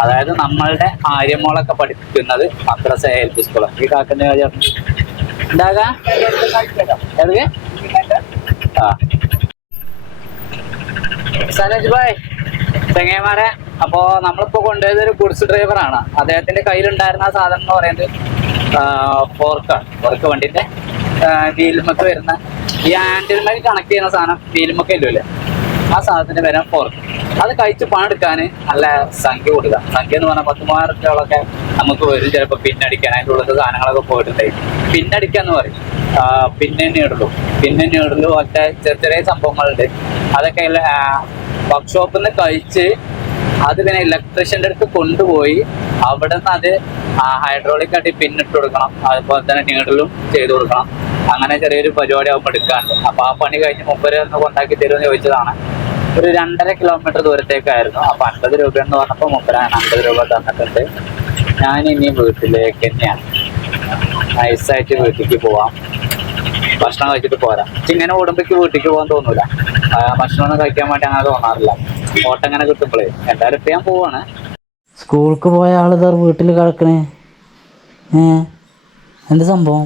അതായത് നമ്മളുടെ ആര്യമോളൊക്കെ പഠിപ്പിക്കുന്നത് മദ്രസ ALP സ്കൂളാണ്. ഈ കാക്കന്റെ കാര്യം ഉണ്ടാകാ സനോജ് ഭായ് ചെങ്ങന്മാരെ. അപ്പോ നമ്മളിപ്പോ കൊണ്ടുപോയത് ഒരു ഗുഡ്സ് ഡ്രൈവറാണ്. അദ്ദേഹത്തിന്റെ കയ്യിലുണ്ടായിരുന്ന ആ സാധനം എന്ന് പറയുന്നത് ഫോർക്ക് വണ്ടിന്റെ വീലുമൊക്കെ വരുന്ന ഈ ഹാൻഡിൽമേൽ കണക്ട് ചെയ്യുന്ന സാധനം വീലുമൊക്കെ ഇല്ലല്ലേ, ആ സാധനത്തിന്റെ പേരാണ് ഫോർക്ക്. അത് കഴിച്ച് പണെടുക്കാന് നല്ല സംഖ്യ കൊടുക്കുക. സംഖ്യ എന്ന് പറഞ്ഞാൽ 10,000 രൂപകളൊക്കെ നമുക്ക് വരും. ചിലപ്പോൾ പിന്നടിക്കാൻ അതിൻ്റെ ഉള്ളത്തെ സാധനങ്ങളൊക്കെ പോയിട്ടുണ്ടായി. പിന്നടിക്കാന്ന് പറയും. പിന്നെ നീടുള്ളൂ ഒക്കെ ചെറിയ സംഭവങ്ങളുണ്ട്. അതൊക്കെ വർക്ക്ഷോപ്പിൽ നിന്ന് കഴിച്ച് അത് പിന്നെ ഇലക്ട്രീഷ്യന്റെ അടുത്ത് കൊണ്ടുപോയി അവിടെ നിന്ന് അത് ഹൈഡ്രോളിക് ആയിട്ട് പിന്നിട്ട് കൊടുക്കണം. അതുപോലെ തന്നെ നീഡിലും ചെയ്ത് കൊടുക്കണം. അങ്ങനെ ചെറിയൊരു പരിപാടി ആകുമ്പോൾ എടുക്കാണ്ട്. അപ്പൊ ആ പണി കഴിഞ്ഞ് മുമ്പര് ഒന്ന് കൊണ്ടാക്കി തരുമെന്ന് ചോദിച്ചതാണ്. ഒരു 2.5 കിലോമീറ്റർ ദൂരത്തേക്കായിരുന്നു. അപ്പൊ 50 രൂപ എന്ന് പറഞ്ഞപ്പോ മുമ്പരാണ് 50 രൂപ തന്നിട്ടുണ്ട്. ഞാൻ ഇനി വീട്ടിലേക്ക് തന്നെയാണ്. നൈസായിട്ട് വീട്ടിലേക്ക് പോവാം. ഭക്ഷണം കഴിച്ചിട്ട് പോരാം. ഇങ്ങനെ ഓടുമ്പോഴേക്ക് വീട്ടിലേക്ക് പോകാൻ തോന്നൂല. ഭക്ഷണം ഒന്നും കഴിക്കാൻ വേണ്ടി അങ്ങനെ തോന്നാറില്ല. ഓട്ടം അങ്ങനെ കിട്ടുമ്പോഴേ എന്തായാലും ഇപ്പൊ ഞാൻ പോവാണ്. സ്കൂൾക്ക് പോയ ആളിതാ വീട്ടിൽ കിടക്കണേ. എന്ത് സംഭവം?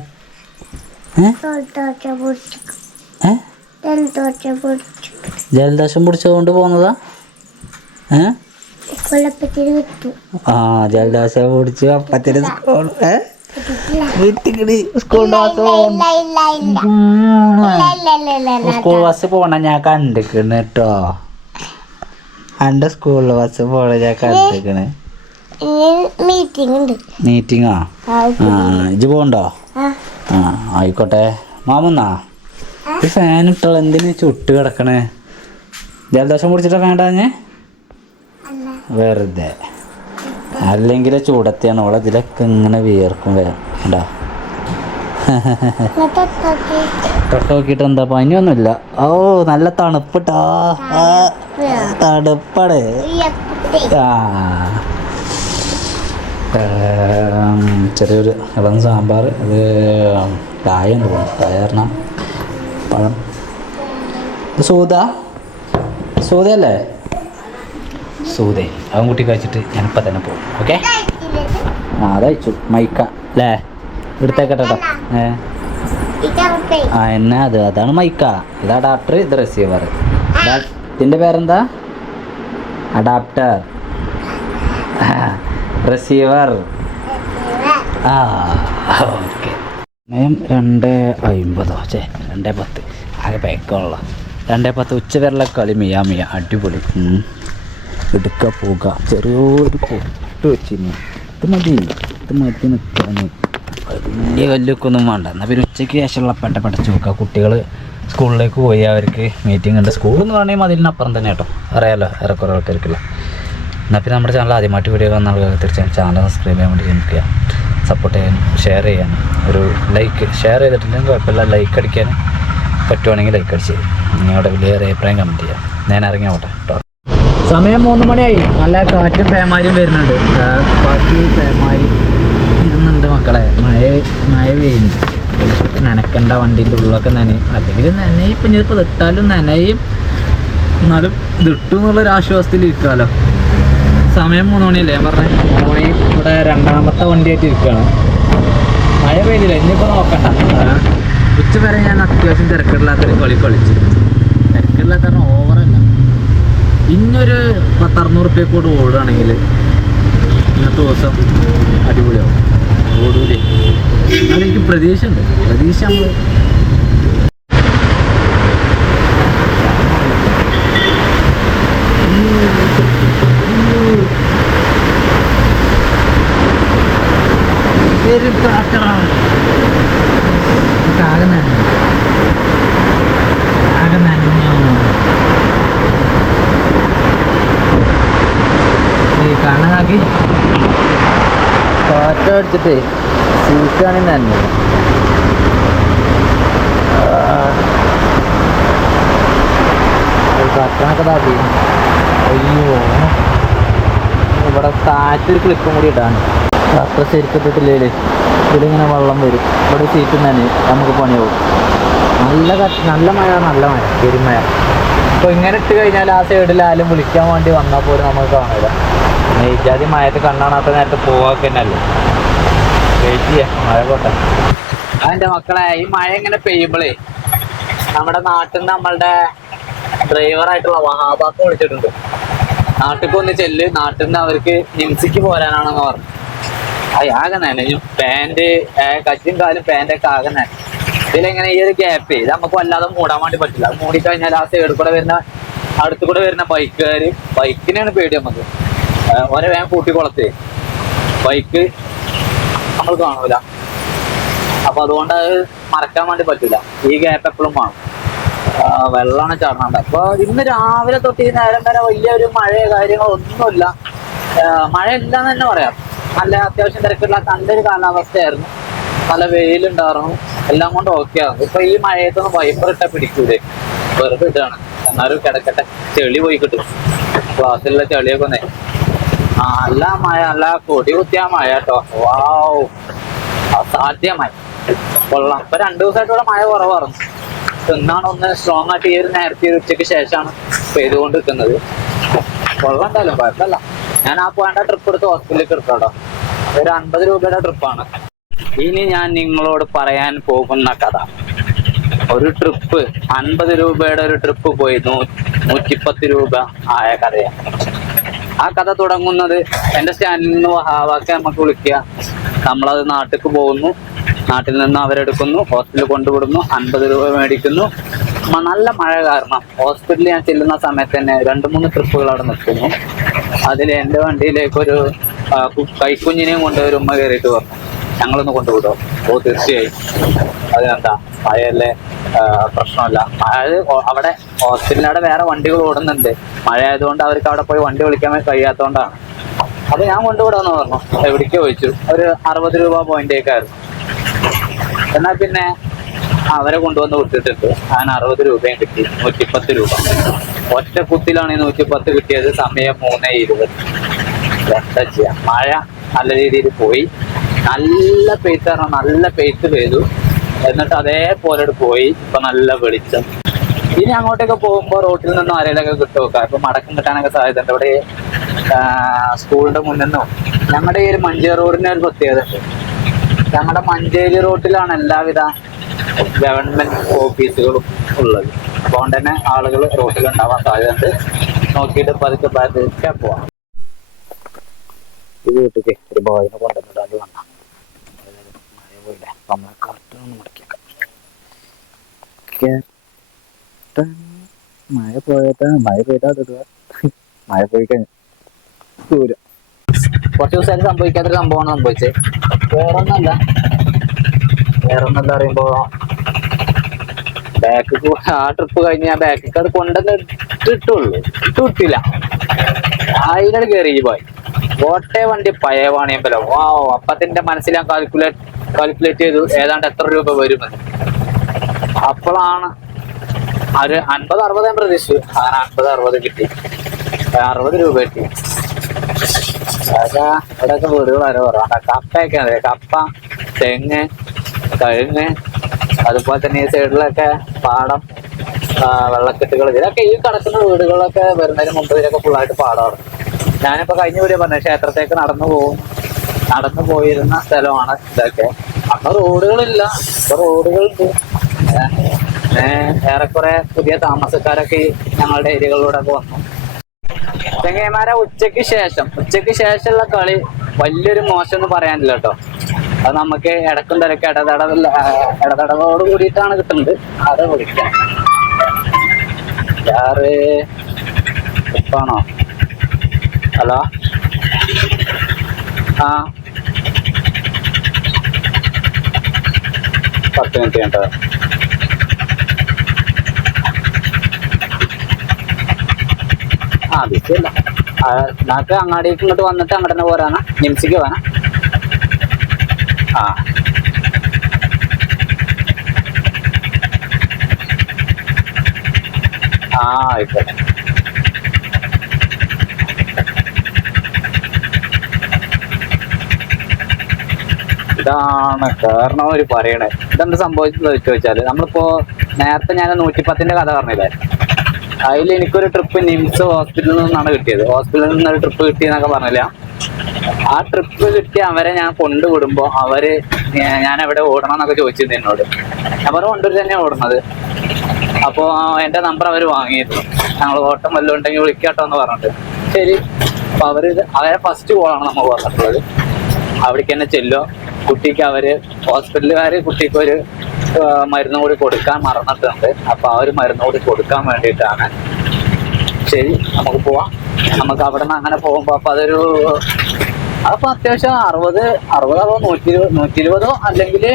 ജലദോഷം പിടിച്ചതുകൊണ്ട് പോന്നതാ? ആ, ജലദോഷം പിടിച്ചു അപ്പത്തിന് സ്കൂൾ ബസ് പോണ ഞാൻ കണ്ടിക്കണ് കേട്ടോ. എന്റെ സ്കൂൾ ബസ് പോണ ഞാൻ കണ്ടിക്കണ്. മീറ്റിംഗാ? ഇജ്ജ് പോണ്ടോ? ആ ആയിക്കോട്ടെ. മാമന്നാ ഈ ഫാൻ ഇട്ടോളൂ. എന്തിനു ചുട്ട് കിടക്കണേ? ജലദോഷം പിടിച്ചിട്ട് വേണ്ടേ? വെറുതെ. അല്ലെങ്കിൽ ചൂടത്തിയാണ് ഓളെ ഇതിലൊക്കെ ഇങ്ങനെ വിയർക്കും. വേണ്ടാ തൊട്ട് നോക്കിയിട്ട് എന്താ പനിയൊന്നുമില്ല. ഓ നല്ല തണുപ്പിട്ടാ. തണുപ്പാണ്. ചെറിയൊരു ഇളം സാമ്പാർ. അത് കായം തോന്നും. കാരണം പഴം. സൂതയല്ലേ? സൂതേ. അവൻ കുട്ടി കഴിച്ചിട്ട് ഞാനിപ്പോൾ തന്നെ പോകും. ഓക്കെ. അതയച്ചു മൈക്ക അല്ലേ? എടുത്തേക്കട്ടോ. എന്നാ അതാണ് മൈക്ക. ഇത് അഡാപ്റ്റർ, ഇത് റിസീവർ. ഇതിൻ്റെ പേരെന്താ? Adapter, receiver. ഓക്കെ. സമയം 2:50. 2:10. ആകെ പേക്കുള്ള 2:10. ഉച്ച വരെയുള്ള കളി മിയാ അടിപൊളി. എടുക്കുക പോകുക. ചെറിയൊരു പൊട്ട് വെച്ചിരുന്നു. ഇത് മതി നിൽക്കാൻ. വലിയ കല്ലൊക്കൊന്നും വേണ്ട. എന്നാൽ പിന്നെ ഉച്ചയ്ക്ക് ശേഷമുള്ള പെട്ടച്ച് നോക്കുക. കുട്ടികൾ സ്കൂളിലേക്ക് പോയി. അവർക്ക് മീറ്റിംഗ് ഉണ്ട്. സ്കൂളെന്ന് പറഞ്ഞാൽ അതിനപ്പുറം തന്നെ കേട്ടോ. അറിയാമല്ലോ ഏറെക്കുറെ ആൾക്കാർക്കില്ല. എന്നാൽ പിന്നെ നമ്മുടെ ചാനൽ ആദ്യമായിട്ട് വീഡിയോ വന്ന ആളുകൾ തീർച്ചയായും ചാനൽ സബ്സ്ക്രൈബ് ചെയ്യാൻ വേണ്ടി ശ്രമിക്കുക. സപ്പോർട്ട് ചെയ്യാൻ, ഷെയർ ചെയ്യാൻ, ഒരു ലൈക്ക് ഷെയർ ചെയ്തിട്ടില്ലെങ്കിൽ കുഴപ്പമില്ല. ലൈക്ക് അടിക്കാൻ പറ്റുവാണെങ്കിൽ ലൈക്ക് അടിച്ച് നിങ്ങളുടെ വലിയ അഭിപ്രായം കമൻറ്റ് ചെയ്യാം. ഞാൻ ഇറങ്ങി പോട്ടെ കേട്ടോ. സമയം 3 മണിയായി. നല്ല കാറ്റും പേമാരിയും വരുന്നുണ്ട്. കാറ്റ് പേമാരി ഇരുന്നുണ്ട് മക്കളെ. മഴ പെയ്യുന്നുണ്ട്. നനക്കണ്ട വണ്ടീൻ്റെ ഉള്ളിലൊക്കെ നനയും. അല്ലെങ്കിൽ നനയും, ഇപ്പം ഇതിപ്പോൾ ഇട്ടാലും നനയും, എന്നാലും ഇതിട്ടു എന്നുള്ളൊരു ആശ്വാസത്തിൽ ഇരിക്കാമല്ലോ. സമയം 3 മണിയല്ലേ ഞാൻ പറഞ്ഞത്. 3 മണി ഇവിടെ രണ്ടാമത്തെ വണ്ടിയായിട്ട് ഇരിക്കുകയാണ്. മഴ പെയ്തില്ല, ഇനിയിപ്പോൾ നോക്കണ്ട. ഉച്ച വരെ ഞാൻ അത്യാവശ്യം തിരക്കില്ലാത്തൊരു കളി കളിച്ചു. തിരക്കില്ലാത്ത കാരണം ഓവറല്ല. ഇന്നൊരു 10-600 റുപ്യക്ക് കൂടെ ഓടുകയാണെങ്കിൽ ഇന്നത്തെ ദിവസം അടിപൊളിയാവും. ഓടൂലേ, എന്നാലും എനിക്ക് പ്രതീക്ഷ ഉണ്ട്. പ്രതീക്ഷ നമ്മൾ കാണാനാക്കി കാറ്റടിച്ചിട്ടേ സീറ്റാണെങ്കിൽ തന്നെ കട്ടണൊക്കെ താത്തി. അയ്യോ, ഇവിടെ താറ്റൊരു ക്ലിപ്പും കൂടി ഇടാണ്. അത്ര ശരിക്കിട്ടിട്ടില്ലേ, ഇതിലിങ്ങനെ വെള്ളം വരും. ഇവിടെ സീറ്റും തന്നെ നമുക്ക് പണിയാവും. നല്ല മഴ, നല്ല മഴ, പെരുമഴ. അപ്പോൾ ഇങ്ങനെ ഇട്ട് കഴിഞ്ഞാൽ ആ സൈഡിൽ ആരും വിളിക്കാൻ വേണ്ടി വന്നാൽ പോലും നമുക്ക് കാണില്ല. നെയ്റ്റാതി മഴത്ത് കണ്ണാണാത്ത നേരത്തെ പോവാക്കെ തന്നെ അല്ലേ. വെയിറ്റ് ചെയ്യാം, മഴ പോട്ടെ. അതിൻ്റെ മക്കളെ, ഈ മഴ ഇങ്ങനെ പെയ്യുമ്പോഴേ നമ്മുടെ നാട്ടിൽ നിന്ന് നമ്മളുടെ ഡ്രൈവറായിട്ടുള്ള വഹാബാക്ക് വിളിച്ചിട്ടുണ്ട്. നാട്ടിലേക്ക് ഒന്ന് ചെല്ല്, നാട്ടിൽ നിന്ന് അവർക്ക് നിംസിക്ക് പോരാനാണെന്ന് പറഞ്ഞു. ആകെ നനഞ്ഞു. പാൻറ്, കച്ചും കാലും പാൻറ്റൊക്കെ ആകെ നനഞ്ഞു. ഇതിലെങ്ങനെ ഈ ഒരു ഗ്യാപ്പ് ഇത് നമുക്ക് വല്ലാതെ മൂടാൻ വേണ്ടി പറ്റില്ല. അത് മൂടിക്കഴിഞ്ഞാൽ ആ സൈഡിൽ കൂടെ വരുന്ന, അടുത്ത് കൂടെ വരുന്ന ബൈക്കിനാണ് പേടി നമുക്ക്. ഓരോ വേഗം കൂട്ടിക്കുളത്ത് ബൈക്ക് നമ്മൾ കാണൂല. അപ്പൊ അതുകൊണ്ട് അത് മറക്കാൻ വേണ്ടി പറ്റില്ല. ഈ ഗ്യാപ്പ് എപ്പോഴും വേണം. വെള്ളമാണ് ചാടണത്. അപ്പൊ ഇന്ന് രാവിലെ തൊട്ട് ഈ നേരം വരെ വലിയൊരു മഴയോ കാര്യങ്ങളോ ഒന്നുമില്ല. മഴ ഇല്ലാന്ന് തന്നെ പറയാം. നല്ല അത്യാവശ്യം തിരക്കില്ല, നല്ലൊരു കാലാവസ്ഥയായിരുന്നു. നല്ല വെയിലുണ്ടായിരുന്നു, എല്ലാം കൊണ്ട് ഓക്കെ ആയിരുന്നു. ഇപ്പൊ ഈ മഴയത്തൊന്നും വൈപ്പർ ഇട്ടാ പിടിക്കൂലേ, വെറുതെ ഇട്ടാണ്. എന്നാലും കിടക്കട്ടെ, ചെളി പോയി കിട്ടും. ക്ലാസ്സിലുള്ള ചെളിയൊക്കെ ഒന്നേ. നല്ല മഴ, നല്ല കൊടി കുത്തിയ മഴ കേട്ടോ. വാവ്, അസാധ്യമായി കൊള്ളാം. ഇപ്പൊ 2 ദിവസമായിട്ടുള്ള മഴ കുറവായിരുന്നു. എന്നാണ് ഒന്ന് സ്ട്രോങ് ആയിട്ട് ഈ ഒരു നേരത്തെ ഉച്ചയ്ക്ക് ശേഷമാണ് പെയ്തുകൊണ്ട് നിൽക്കുന്നത്. കൊള്ളാം, എന്തായാലും കുഴപ്പമില്ല. ഞാൻ ആ പോകേണ്ട ട്രിപ്പ് എടുത്ത് ഹോസ്പിറ്റലിലേക്ക് എടുത്തോട്ടോ. ഒരു 50 രൂപയുടെ ട്രിപ്പാണ്. ഇനി ഞാൻ നിങ്ങളോട് പറയാൻ പോകുന്ന കഥ, ഒരു ട്രിപ്പ് 50 രൂപയുടെ ഒരു ട്രിപ്പ് പോയി 110 രൂപ ആയ കഥയാണ്. ആ കഥ തുടങ്ങുന്നത് എൻ്റെ സ്റ്റാൻഡിൽ നിന്ന് വഹാബാക്കെ നമുക്ക് വിളിക്കുക. നമ്മളത് നാട്ടിലേക്ക് പോകുന്നു, നാട്ടിൽ നിന്ന് അവരെടുക്കുന്നു, ഹോസ്പിറ്റലിൽ കൊണ്ടുവിടുന്നു, 50 രൂപ മേടിക്കുന്നു. നല്ല മഴ കാരണം ഹോസ്പിറ്റലിൽ ഞാൻ ചെല്ലുന്ന സമയത്ത് തന്നെ 2-3 ട്രിപ്പുകൾ അവിടെ നിൽക്കുന്നു. അതിൽ എൻ്റെ വണ്ടിയിലേക്ക് ഒരു കൈക്കുഞ്ഞിനെയും കൊണ്ട് ഒരു ഉമ്മ കയറിയിട്ട് പറഞ്ഞു, ഞങ്ങളൊന്ന് കൊണ്ടുവിടുമോ? ഓ, തീർച്ചയായും. അതിനെന്താ, മഴയല്ലേ, പ്രശ്നമല്ല. അതായത് അവിടെ ഹോസ്പിറ്റലിനവിടെ വേറെ വണ്ടികൾ ഓടുന്നുണ്ട്. മഴ ആയതുകൊണ്ട് അവർക്ക് അവിടെ പോയി വണ്ടി വിളിക്കാൻ കഴിയാത്തതുകൊണ്ടാണ്. അപ്പൊ ഞാൻ കൊണ്ടുവിടാന്ന് പറഞ്ഞു. എവിടേക്ക് ചോദിച്ചു, ഒരു 60 രൂപ പോയിന്റേക്കായിരുന്നു. എന്നാൽ പിന്നെ അവരെ കൊണ്ടുവന്ന് വിട്ടിട്ടുണ്ട്. ഞാൻ 60 രൂപയും കിട്ടി, 110 രൂപ. ഒറ്റ കുത്തിലാണ് ഈ 110 കിട്ടിയത്. സമയം 3:20. എന്താ ചെയ്യാ, മഴ നല്ല രീതിയിൽ പോയി. നല്ല പെയ്ത്ത് പറഞ്ഞാൽ നല്ല പെയ്ത്ത് പെയ്തു. എന്നിട്ട് അതേപോലെ പോയി. ഇപ്പൊ നല്ല വെളിച്ചം. ഇനി അങ്ങോട്ടൊക്കെ പോകുമ്പോൾ റോട്ടിൽ നിന്നും ആരെയൊക്കെ കിട്ടുമൊക്കെ. ഇപ്പൊ മടക്കം കിട്ടാനൊക്കെ സാധ്യത ഉണ്ട്. ഇവിടെ സ്കൂളിന്റെ മുന്നിൽ നിന്നും ഞങ്ങളുടെ ഈ ഒരു മഞ്ചേരി റോഡിന് ഒരു പ്രത്യേകത ഉണ്ട്. ഞങ്ങളുടെ മഞ്ചേരി റോട്ടിലാണ് എല്ലാവിധ ഗവൺമെന്റ് ഓഫീസുകളും ഉള്ളത്. അതുകൊണ്ട് തന്നെ ആളുകൾ റോട്ടിലുണ്ടാവാൻ സാധ്യതയുണ്ട്. നോക്കിയിട്ട് പതുക്കെ പതുക്കെ പോവാം. ഈ വീട്ടിലേക്ക് ഒരു ബോയിനെ കൊണ്ടുവന്നിടാണ്ട് വന്ന മഴ പോയില്ലേ, നമ്മളെ കറക്റ്റ് മുടക്കിയേക്കാം. മഴ പോയിട്ടാ, മഴ പെയ്താ തൊടുക, മഴ പോയി കഴിഞ്ഞു ദൂരം. കുറച്ച് ദിവസമായിട്ട് സംഭവിക്കാത്തൊരു സംഭവമാണ് സംഭവിച്ചത്. വേറൊന്നല്ല അറിയുമ്പോ ബാക്ക് ആ ട്രിപ്പ് കഴിഞ്ഞ് ഞാൻ ബാക്കിക്ക് അത് കൊണ്ടുവന്ന് ഇട്ടുള്ളൂ, ഇട്ടില്ല. അതിനോട് കയറി പോയി. ഓട്ടേ വണ്ടി പഴയ വാണിയമ്പലം. അപ്പത്തിന്റെ മനസ്സിൽ ഞാൻ കാൽക്കുലേറ്റ് ചെയ്തു ഏതാണ്ട് എത്ര രൂപ വരുമെന്ന്. അപ്പോഴാണ് ഒരു 50-60 ഞാൻ പ്രതീക്ഷിച്ചു. അങ്ങനെ 50-60 കിട്ടി. 60 രൂപ കിട്ടി. ഇവിടെയൊക്കെ വീടുകൾ വരെ കുറവാണ്. കപ്പയൊക്കെ അതെ, കപ്പ, തെങ്ങ്, കഴിഞ്ഞ് അതുപോലെ തന്നെ ഈ സൈഡിലൊക്കെ പാടം, വെള്ളക്കെട്ടുകൾ, ഇതിലൊക്കെ ഈ കിടക്കുന്ന വീടുകളൊക്കെ വരുന്നതിന് മുമ്പ് ഇതിലൊക്കെ ഫുള്ളായിട്ട് പാടമാണ്. ഞാനിപ്പോ കഴിഞ്ഞ വീഡിയോ പറഞ്ഞു ക്ഷേത്രത്തേക്ക് നടന്നു പോയിരുന്ന സ്ഥലമാണ് ഇതൊക്കെ. അന്ന് റോഡുകളില്ല, ഇപ്പൊ റോഡുകളുണ്ട്. ഏറെക്കുറെ പുതിയ താമസക്കാരൊക്കെ ഞങ്ങളുടെ ഏരിയകളിലൂടെ ഒക്കെ വന്നു. ചെങ്ങൈമാരെ ഉച്ചയ്ക്ക് ശേഷമുള്ള കളി വലിയൊരു മോശം എന്ന് പറയാനില്ല കേട്ടോ. അത് നമുക്ക് ഇടക്കും തിരക്ക് ഇടതടവോട് കൂടിയിട്ടാണ് കിട്ടുന്നത്. അത് വിളിക്കാം. എപ്പാണോ? ഹലോ, ആ 10 മിനിറ്റ് കേട്ടോ. ബിസിയല്ല, നമുക്ക് അങ്ങാടിക്ക് ഇങ്ങോട്ട് വന്നിട്ട് അങ്ങോട്ട് തന്നെ പോരാനാ, നിംസിക്ക് പോകാനാ. ആയിക്കോട്ടെ. ഇതാണ് കാരണം അവര് പറയണേ. ഇതെന്ത് സംഭവിച്ചെന്ന് ചോദിച്ചാല്, നമ്മളിപ്പോ നേരത്തെ ഞാൻ 110ന്റെ കഥ പറഞ്ഞില്ലേ, അതിൽ എനിക്കൊരു ട്രിപ്പ് നിംസ് ഹോസ്പിറ്റലിൽ നിന്നാണ് കിട്ടിയത്. ഹോസ്പിറ്റലിൽ നിന്നൊരു ട്രിപ്പ് കിട്ടിയെന്നൊക്കെ പറഞ്ഞില്ല. ആ ട്രിപ്പ് കിട്ടി അവരെ ഞാൻ കൊണ്ടുവിടുമ്പോ അവര് ഞാൻ എവിടെ ഓടണം എന്നൊക്കെ ചോദിച്ചിരുന്നു എന്നോട്. അവർ കൊണ്ടൂർ തന്നെ ഓടുന്നത്. അപ്പോ എന്റെ നമ്പർ അവർ വാങ്ങിയിരുന്നു. ഞങ്ങൾ ഓട്ടം വല്ലതും ഉണ്ടെങ്കിൽ വിളിക്കാട്ടോ എന്ന് പറഞ്ഞിട്ട്. ശരി, അപ്പൊ അവരെ ഫസ്റ്റ് കോളാണ് നമ്മൾ പറഞ്ഞിട്ടുള്ളത്. അവിടേക്ക് തന്നെ ചെല്ലോ. കുട്ടിക്ക് അവര് ഹോസ്പിറ്റലുകാര് കുട്ടിക്ക് ഒരു മരുന്ന് കൂടി കൊടുക്കാൻ മറന്നിട്ടുണ്ട്. അപ്പൊ ആ ഒരു മരുന്ന് കൂടി കൊടുക്കാൻ വേണ്ടിയിട്ടാണ്. ശരി, നമുക്ക് പോവാം. നമുക്ക് അവിടെ നിന്ന് അങ്ങനെ പോകുമ്പോ അപ്പൊ അപ്പൊ അത്യാവശ്യം 60 120 അല്ലെങ്കിൽ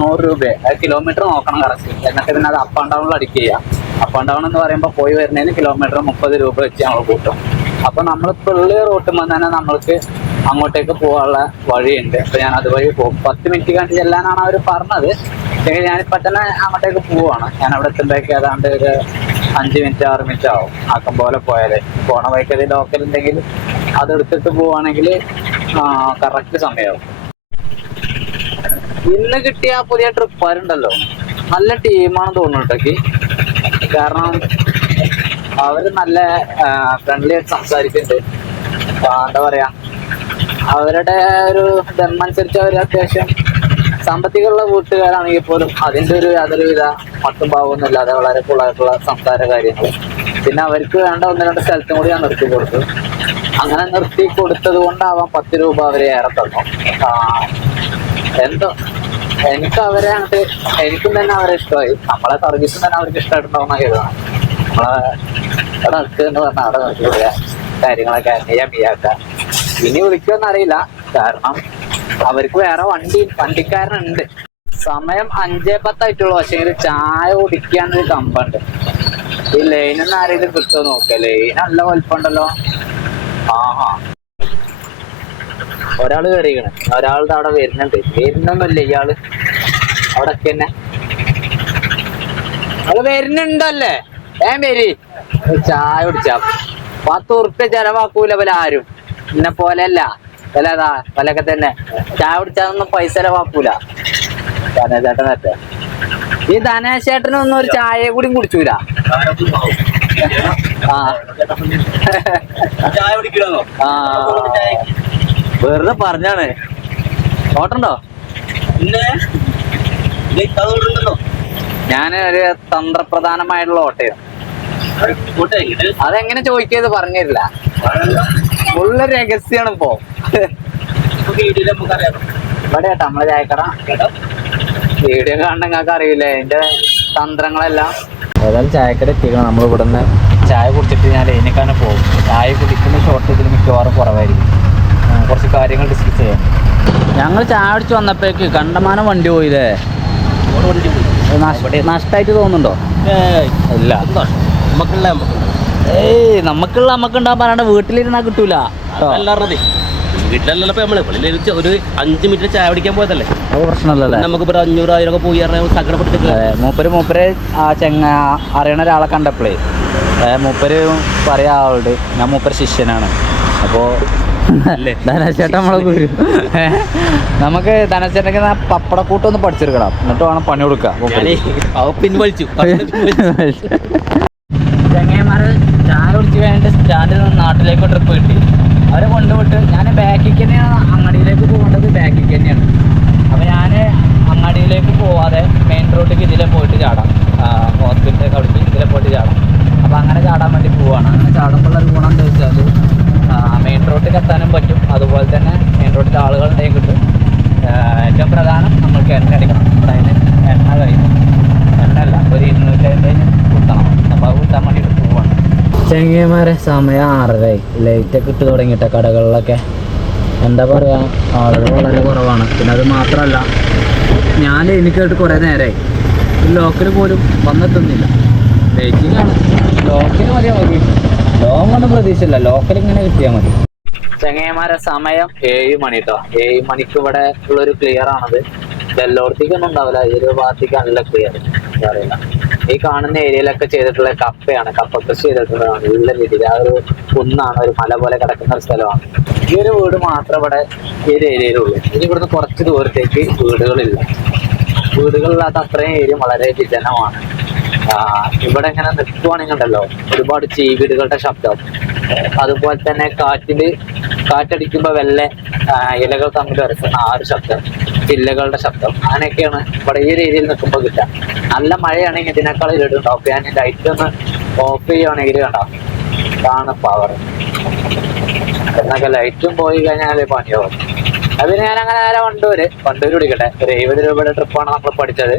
100 രൂപ കിലോമീറ്റർ നോക്കണം കറക്റ്റ്. എന്നിട്ട് പിന്നെ അത് അപ്പ് ആൻഡ് ഡൗണിൽ അടിക്കുക ചെയ്യാം. അപ്പ് ആൻഡ് ഡൗൺ എന്ന് പറയുമ്പോൾ പോയി വരുന്നതിന് കിലോമീറ്റർ 30 രൂപ വെച്ച് നമ്മൾ കൂട്ടും. അപ്പൊ നമ്മൾ പുള്ളി റൂട്ടുമ്പോൾ തന്നെ നമ്മൾക്ക് അങ്ങോട്ടേക്ക് പോകാനുള്ള വഴിയുണ്ട്. അപ്പൊ ഞാൻ അതുവഴി പോകും. 10 മിനിറ്റ് കണ്ട് ചെല്ലാനാണ് അവർ പറഞ്ഞത്. പക്ഷേ ഞാനിപ്പോ തന്നെ അങ്ങോട്ടേക്ക് പോവാണ്. ഞാൻ അവിടെ എത്തുമ്പോഴേക്ക് ഏതാണ്ട് ഒരു 5 മിനിറ്റ് 6 മിനിറ്റ് ആവും. ആക്കം പോലെ പോയാല് പോണ വഴിക്കത് ലോക്കൽ ഉണ്ടെങ്കിൽ അതെടുത്തിട്ട് പോവാണെങ്കിൽ കറക്റ്റ് സമയമാവും. ഇന്ന് കിട്ടിയ പുതിയ ട്രിപ്പുകാരുണ്ടല്ലോ, നല്ല ടീമാണ് തോന്നുന്നുണ്ടൊക്കെ. കാരണം അവര് നല്ല ഫ്രണ്ട്ലി ആയിട്ട് സംസാരിക്കുന്നുണ്ട്. എന്താ പറയാ, അവരുടെ ഒരു ധർമ്മനുസരിച്ച് അവർ അത്യാവശ്യം സാമ്പത്തികമുള്ള വീട്ടുകാരാണെങ്കിൽ പോലും അതിൻ്റെ യാതൊരുവിധ മട്ടും ഭാവമൊന്നും ഇല്ലാതെ വളരെ കൂളായിട്ടുള്ള സംസാര കാര്യങ്ങൾ. പിന്നെ അവർക്ക് വേണ്ട 1-2 സ്ഥലത്തും കൂടി ഞാൻ നിർത്തി കൊടുത്തു. അങ്ങനെ നിർത്തി കൊടുത്തത് കൊണ്ടാവാം 10 രൂപ അവരെ ഏറെ തന്നു. എന്തോ എനിക്കും തന്നെ അവരെ ഇഷ്ടമായി. നമ്മളെ സർവീസും തന്നെ അവർക്ക് ഇഷ്ടമായിട്ടുണ്ടാവുന്ന കേൾക്കണം. നമ്മളെ നിർത്തുക എന്ന് പറഞ്ഞാൽ അവിടെ നിർത്തി കൊടുക്കുക, കാര്യങ്ങളൊക്കെ മിയാക്ക. ഇനി വിളിക്കുമെന്ന് അറിയില്ല, കാരണം അവർക്ക് വേറെ വണ്ടിക്കാരനുണ്ട്. സമയം 5:10 ആയിട്ടുള്ളൂ. പക്ഷേ ചായ കുടിക്കാനൊരു കമ്പുണ്ട്. ഈ ലൈനിന്ന് ആരെങ്കിലും കിട്ടുമോ നോക്കുക. ലൈൻ നല്ല വലുപ്പമുണ്ടല്ലോ. ഒരാള് കയറിക്കണ്, ഒരാളുടെ അവിടെ വരുന്നൊന്നുമില്ല. ഇയാള് അവിടെ ഒക്കെ തന്നെ അത് വരുന്നുണ്ടല്ലേ. വരി, ചായ കുടിച്ചാ 10 ഉറുപ്പ്യ ചെലവാക്കൂല പോലെ ആരും. എന്നെ പോലെയല്ല വിലതാ വിലൊക്കെ തന്നെ. ചായ കുടിച്ചാതൊന്നും പൈസ ചെലവാക്കൂല. ധനേശേട്ടൻ നേരത്തെ ഈ ധനേശേട്ടനൊന്നും ഒരു ചായ കൂടി കുടിച്ചൂല. വെറുതെ പറഞ്ഞാണ്. ഓട്ടണ്ടോ? ഞാനൊരു തന്ത്രപ്രധാനമായിട്ടുള്ള ഓട്ടയാണ്. അതെങ്ങനെ ചോദിക്കുന്നത് പറഞ്ഞില്ല. ഫുള്ള് രഹസ്യാണ് ഇപ്പോ. ഇവിടെ കേട്ടോ നമ്മളെ ചായക്കട. വീഡിയോ കാണുന്ന നിങ്ങൾക്ക് അറിയില്ലേ എന്റെ തന്ത്രങ്ങളെല്ലാം. ഏതായാലും ചായക്കട എത്തിക്കണം. നമ്മൾ ഇവിടെ നിന്ന് ചായ കുടിച്ചിട്ട് ഞാൻ ലൈനിക്കാണ് പോകും. ചായ കുടിക്കുന്ന ഷോർട്ട് ഇതിൽ മിക്കവാറും കുറവായിരിക്കും. കുറച്ച് കാര്യങ്ങൾ ഡിസ്കസ് ചെയ്യാം. ഞങ്ങൾ ചായ അടിച്ച് വന്നപ്പോഴേക്ക് കണ്ടമാനം വണ്ടി പോയില്ലേ. നഷ്ടമായിട്ട് തോന്നുന്നുണ്ടോ? ഇല്ല, നമുക്കുണ്ടാകാൻ പറയാണ്ട് വീട്ടിലിരുന്നാ കിട്ടൂല. വീട്ടിലല്ലപ്പോ ഒരു 5 മിനിറ്റ് ചായ പിടിക്കാൻ പോയതല്ലേ, അത് പ്രശ്നമല്ലല്ലേ. നമുക്ക് 500-1000 ഒക്കെ പോയി സങ്കടപ്പെട്ടിട്ട് മൂപ്പര് അറിയണ ഒരാളെ കണ്ടപ്പോഴേ മൂപ്പര് പറയാ ആളോട് ഞാൻ മൂപ്പര് ശിഷ്യനാണ്. അപ്പോൾ ധനശേട്ടൻ നമ്മളെ ഗുരു. നമുക്ക് ധനശേട്ടൻ പപ്പടക്കൂട്ടൊന്ന് പഠിച്ചെടുക്കണം, എന്നിട്ട് വേണം പണി കൊടുക്കാം. പിൻവലിച്ചു. ചങ്ങന്മാര് ചായ കുടിച്ച് കഴിഞ്ഞിട്ട് സ്റ്റാൻഡിൽ നിന്ന് നാട്ടിലേക്ക് ട്രിപ്പ് കിട്ടി. അവരെ കൊണ്ടുപോയിട്ട് ഞാൻ ബാക്കിക്ക് തന്നെയാണ്, അങ്ങാടിയിലേക്ക് പോകേണ്ടത് ബാക്കിക്ക് തന്നെയാണ്. അപ്പോൾ ഞാൻ അങ്ങാടിയിലേക്ക് പോവാതെ മെയിൻ റോഡിലേക്ക് ഇതിലെ പോയിട്ട് ചാടാം, ഹോസ്പിറ്റലിലേക്ക് അവിടേക്ക് ഇതിലെ പോയിട്ട് ചാടാം. അപ്പോൾ അങ്ങനെ ചാടാൻ വേണ്ടി പോവുകയാണ്. അങ്ങനെ ചാടുമ്പോഴുള്ള ഒരു ഗുണം എന്താ വെച്ചാൽ മെയിൻ റോഡിലേക്ക് എത്താനും പറ്റും, അതുപോലെ തന്നെ മെയിൻ റോഡിലെ ആളുകളുടെയും കിട്ടും. ഏറ്റവും പ്രധാനം നമ്മൾക്ക് എണ്ണ അടിക്കണം. നമ്മുടെ അതിന് എണ്ണ കഴിയും, എണ്ണയല്ല ഒരു 250 കുത്തണം. അപ്പോൾ അത് കുത്താൻ വേണ്ടിയിട്ട് പോവാണ്. ചെങ്ങന്മാരെ സമയം 6:30, ലൈറ്റൊക്കെ ഇട്ട് തുടങ്ങിയിട്ട കടകളിലൊക്കെ. എന്താ പറയുക, ആളുകൾ വളരെ കുറവാണ്. പിന്നെ അത് മാത്രമല്ല, ഞാൻ എനിക്കായിട്ട് കുറേ നേരമായി ലോക്കൽ പോലും വന്നെത്തുന്നില്ല. വെയിറ്റിംഗാണ്. ലോക്കൽ മതി, നമുക്ക് ലോങ് ഒന്നും പ്രതീക്ഷയില്ല, ലോക്കൽ ഇങ്ങനെ കിട്ടിയാൽ മതി. ചെങ്ങന്മാരെ സമയം 7 മണി കേട്ടോ. 7 മണിക്ക് ഇവിടെ ഉള്ളൊരു ക്ലിയർ ആണത്. എല്ലായിടത്തേക്കൊന്നും ഉണ്ടാവില്ല, ഈ ഒരു ഭാഗത്തേക്ക് നല്ല ക്ലിയർ അറിയില്ല. ഈ കാണുന്ന ഏരിയയിലൊക്കെ ചെയ്തിട്ടുള്ള കപ്പയാണ്, കപ്പ കൃഷി ചെയ്തിട്ടുള്ളതാണ് നല്ല രീതിയിൽ. ആ ഒരു കുന്നാണ്, ഒരു മല പോലെ കിടക്കുന്ന ഒരു സ്ഥലമാണ്. ഈ ഒരു വീട് മാത്രം ഇവിടെ ഈ ഒരു ഏരിയയിലുള്ളൂ. ഇനി ഇവിടുന്ന് കുറച്ച് ദൂരത്തേക്ക് വീടുകളില്ല. വീടുകളില്ലാത്ത അത്രയും ഏരിയ വളരെ വിജനമാണ്. ഇവിടെ ഇങ്ങനെ നിൽക്കുവാണെങ്കിൽ ഉണ്ടല്ലോ, ഒരുപാട് ചീവീടുകളുടെ ശബ്ദം, അതുപോലെ തന്നെ കാറ്റടിക്കുമ്പോൾ വെള്ള ഇലകൾ തമ്മിൽ ഉരസുന്ന ആ ഒരു ശബ്ദം, ചില്ലകളുടെ ശബ്ദം, അങ്ങനെയൊക്കെയാണ് ഇവിടെ ഈ ഒരു ഏരിയയിൽ നിൽക്കുമ്പോൾ കിട്ടുക. നല്ല മഴയാണെങ്കിൽ ഇതിനേക്കാൾ ഇരുട്ടുണ്ടാവും. അപ്പോൾ ഞാൻ ലൈറ്റ് ഒന്ന് ഓഫ് ചെയ്യുവാണെങ്കിൽ കണ്ടോ ഇതാണ് പവർ. എന്നൊക്കെ ലൈറ്റും പോയി കഴിഞ്ഞാൽ പണിയാവും. അതിന് ഞാൻ അങ്ങനെ നേരെ വണ്ടൂര് പിടിക്കട്ടെ. ഒരു 70 രൂപയുടെ ട്രിപ്പാണ് നമ്മൾ പഠിച്ചത്.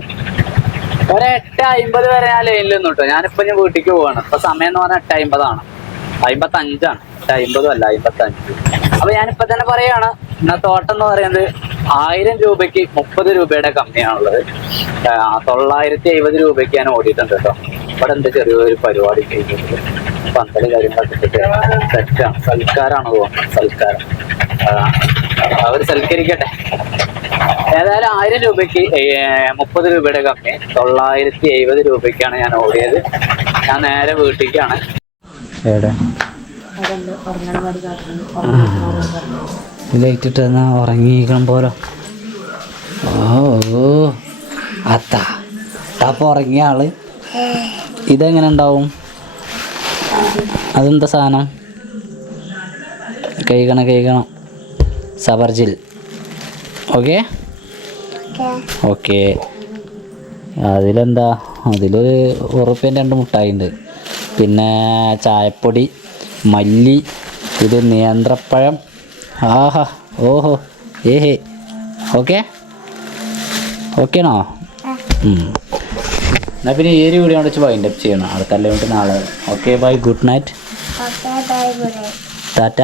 ഒരു 8:50 വരെ ഞാൻ ലൈനിൽ നിന്നു കേട്ടോ. ഞാനിപ്പോൾ ഞാൻ വീട്ടിലേക്ക് പോവാണ്. ഇപ്പൊ സമയം എന്ന് പറഞ്ഞാൽ 8:50 55. 8:50 അല്ല, 55. അപ്പൊ ഞാനിപ്പോ തന്നെ പറയാണ്, ഇന്നത്തെ ഓട്ടം എന്ന് പറയുന്നത് 1000 രൂപയ്ക്ക് 30 രൂപയുടെ കമ്മിയാണുള്ളത്. 970 രൂപയ്ക്ക് ഞാൻ ഓടിയിട്ടുണ്ട് കേട്ടോ. ഇവിടെ എന്ത് ചെറിയൊരു പരിപാടി ചെയ്യുന്നത്, പന്തല് കാര്യങ്ങളൊക്കെ സെറ്റാണ്. സൽക്കാരാണ് തോന്നുന്നത്, സൽക്കാരം. അവർ സൽക്കരിക്കട്ടെ. ഏതായാലും 1000 രൂപയ്ക്ക് 30 രൂപയുടെ കമ്മി, 970 രൂപയ്ക്കാണ് ഞാൻ ഓടിയത്. ഞാൻ നേരെ വീട്ടിലേക്കാണ്. എവിടെ ലൈറ്റ് ഇട്ട് എന്നാ ഉറങ്ങിക്കണം പോലെ. ഓ അത്താ അപ്പം ഉറങ്ങിയ ആള് ഇതെങ്ങനെ ഉണ്ടാവും? അതെന്താ സാധനം? കഴിക്കണം സബർജിൽ. ഓക്കെ അതിലെന്താ, അതിലൊരു ഉറുപ്പ്യൻ്റെ 2 മുട്ടായി ഉണ്ട്. പിന്നെ ചായപ്പൊടി, മല്ലി, ഇത് നേന്ത്രപ്പഴം. ആഹാ, ഓഹോ, ഏഹേ. ഓക്കെയാണോ? എന്നാൽ പിന്നെ ഈ ഒരു വീഡിയോ വെച്ച് വൈൻഡപ്പ് ചെയ്യണം. അടുത്തല്ലേ വേണ്ടി നാളെ. Okay, bye, good night, Tata.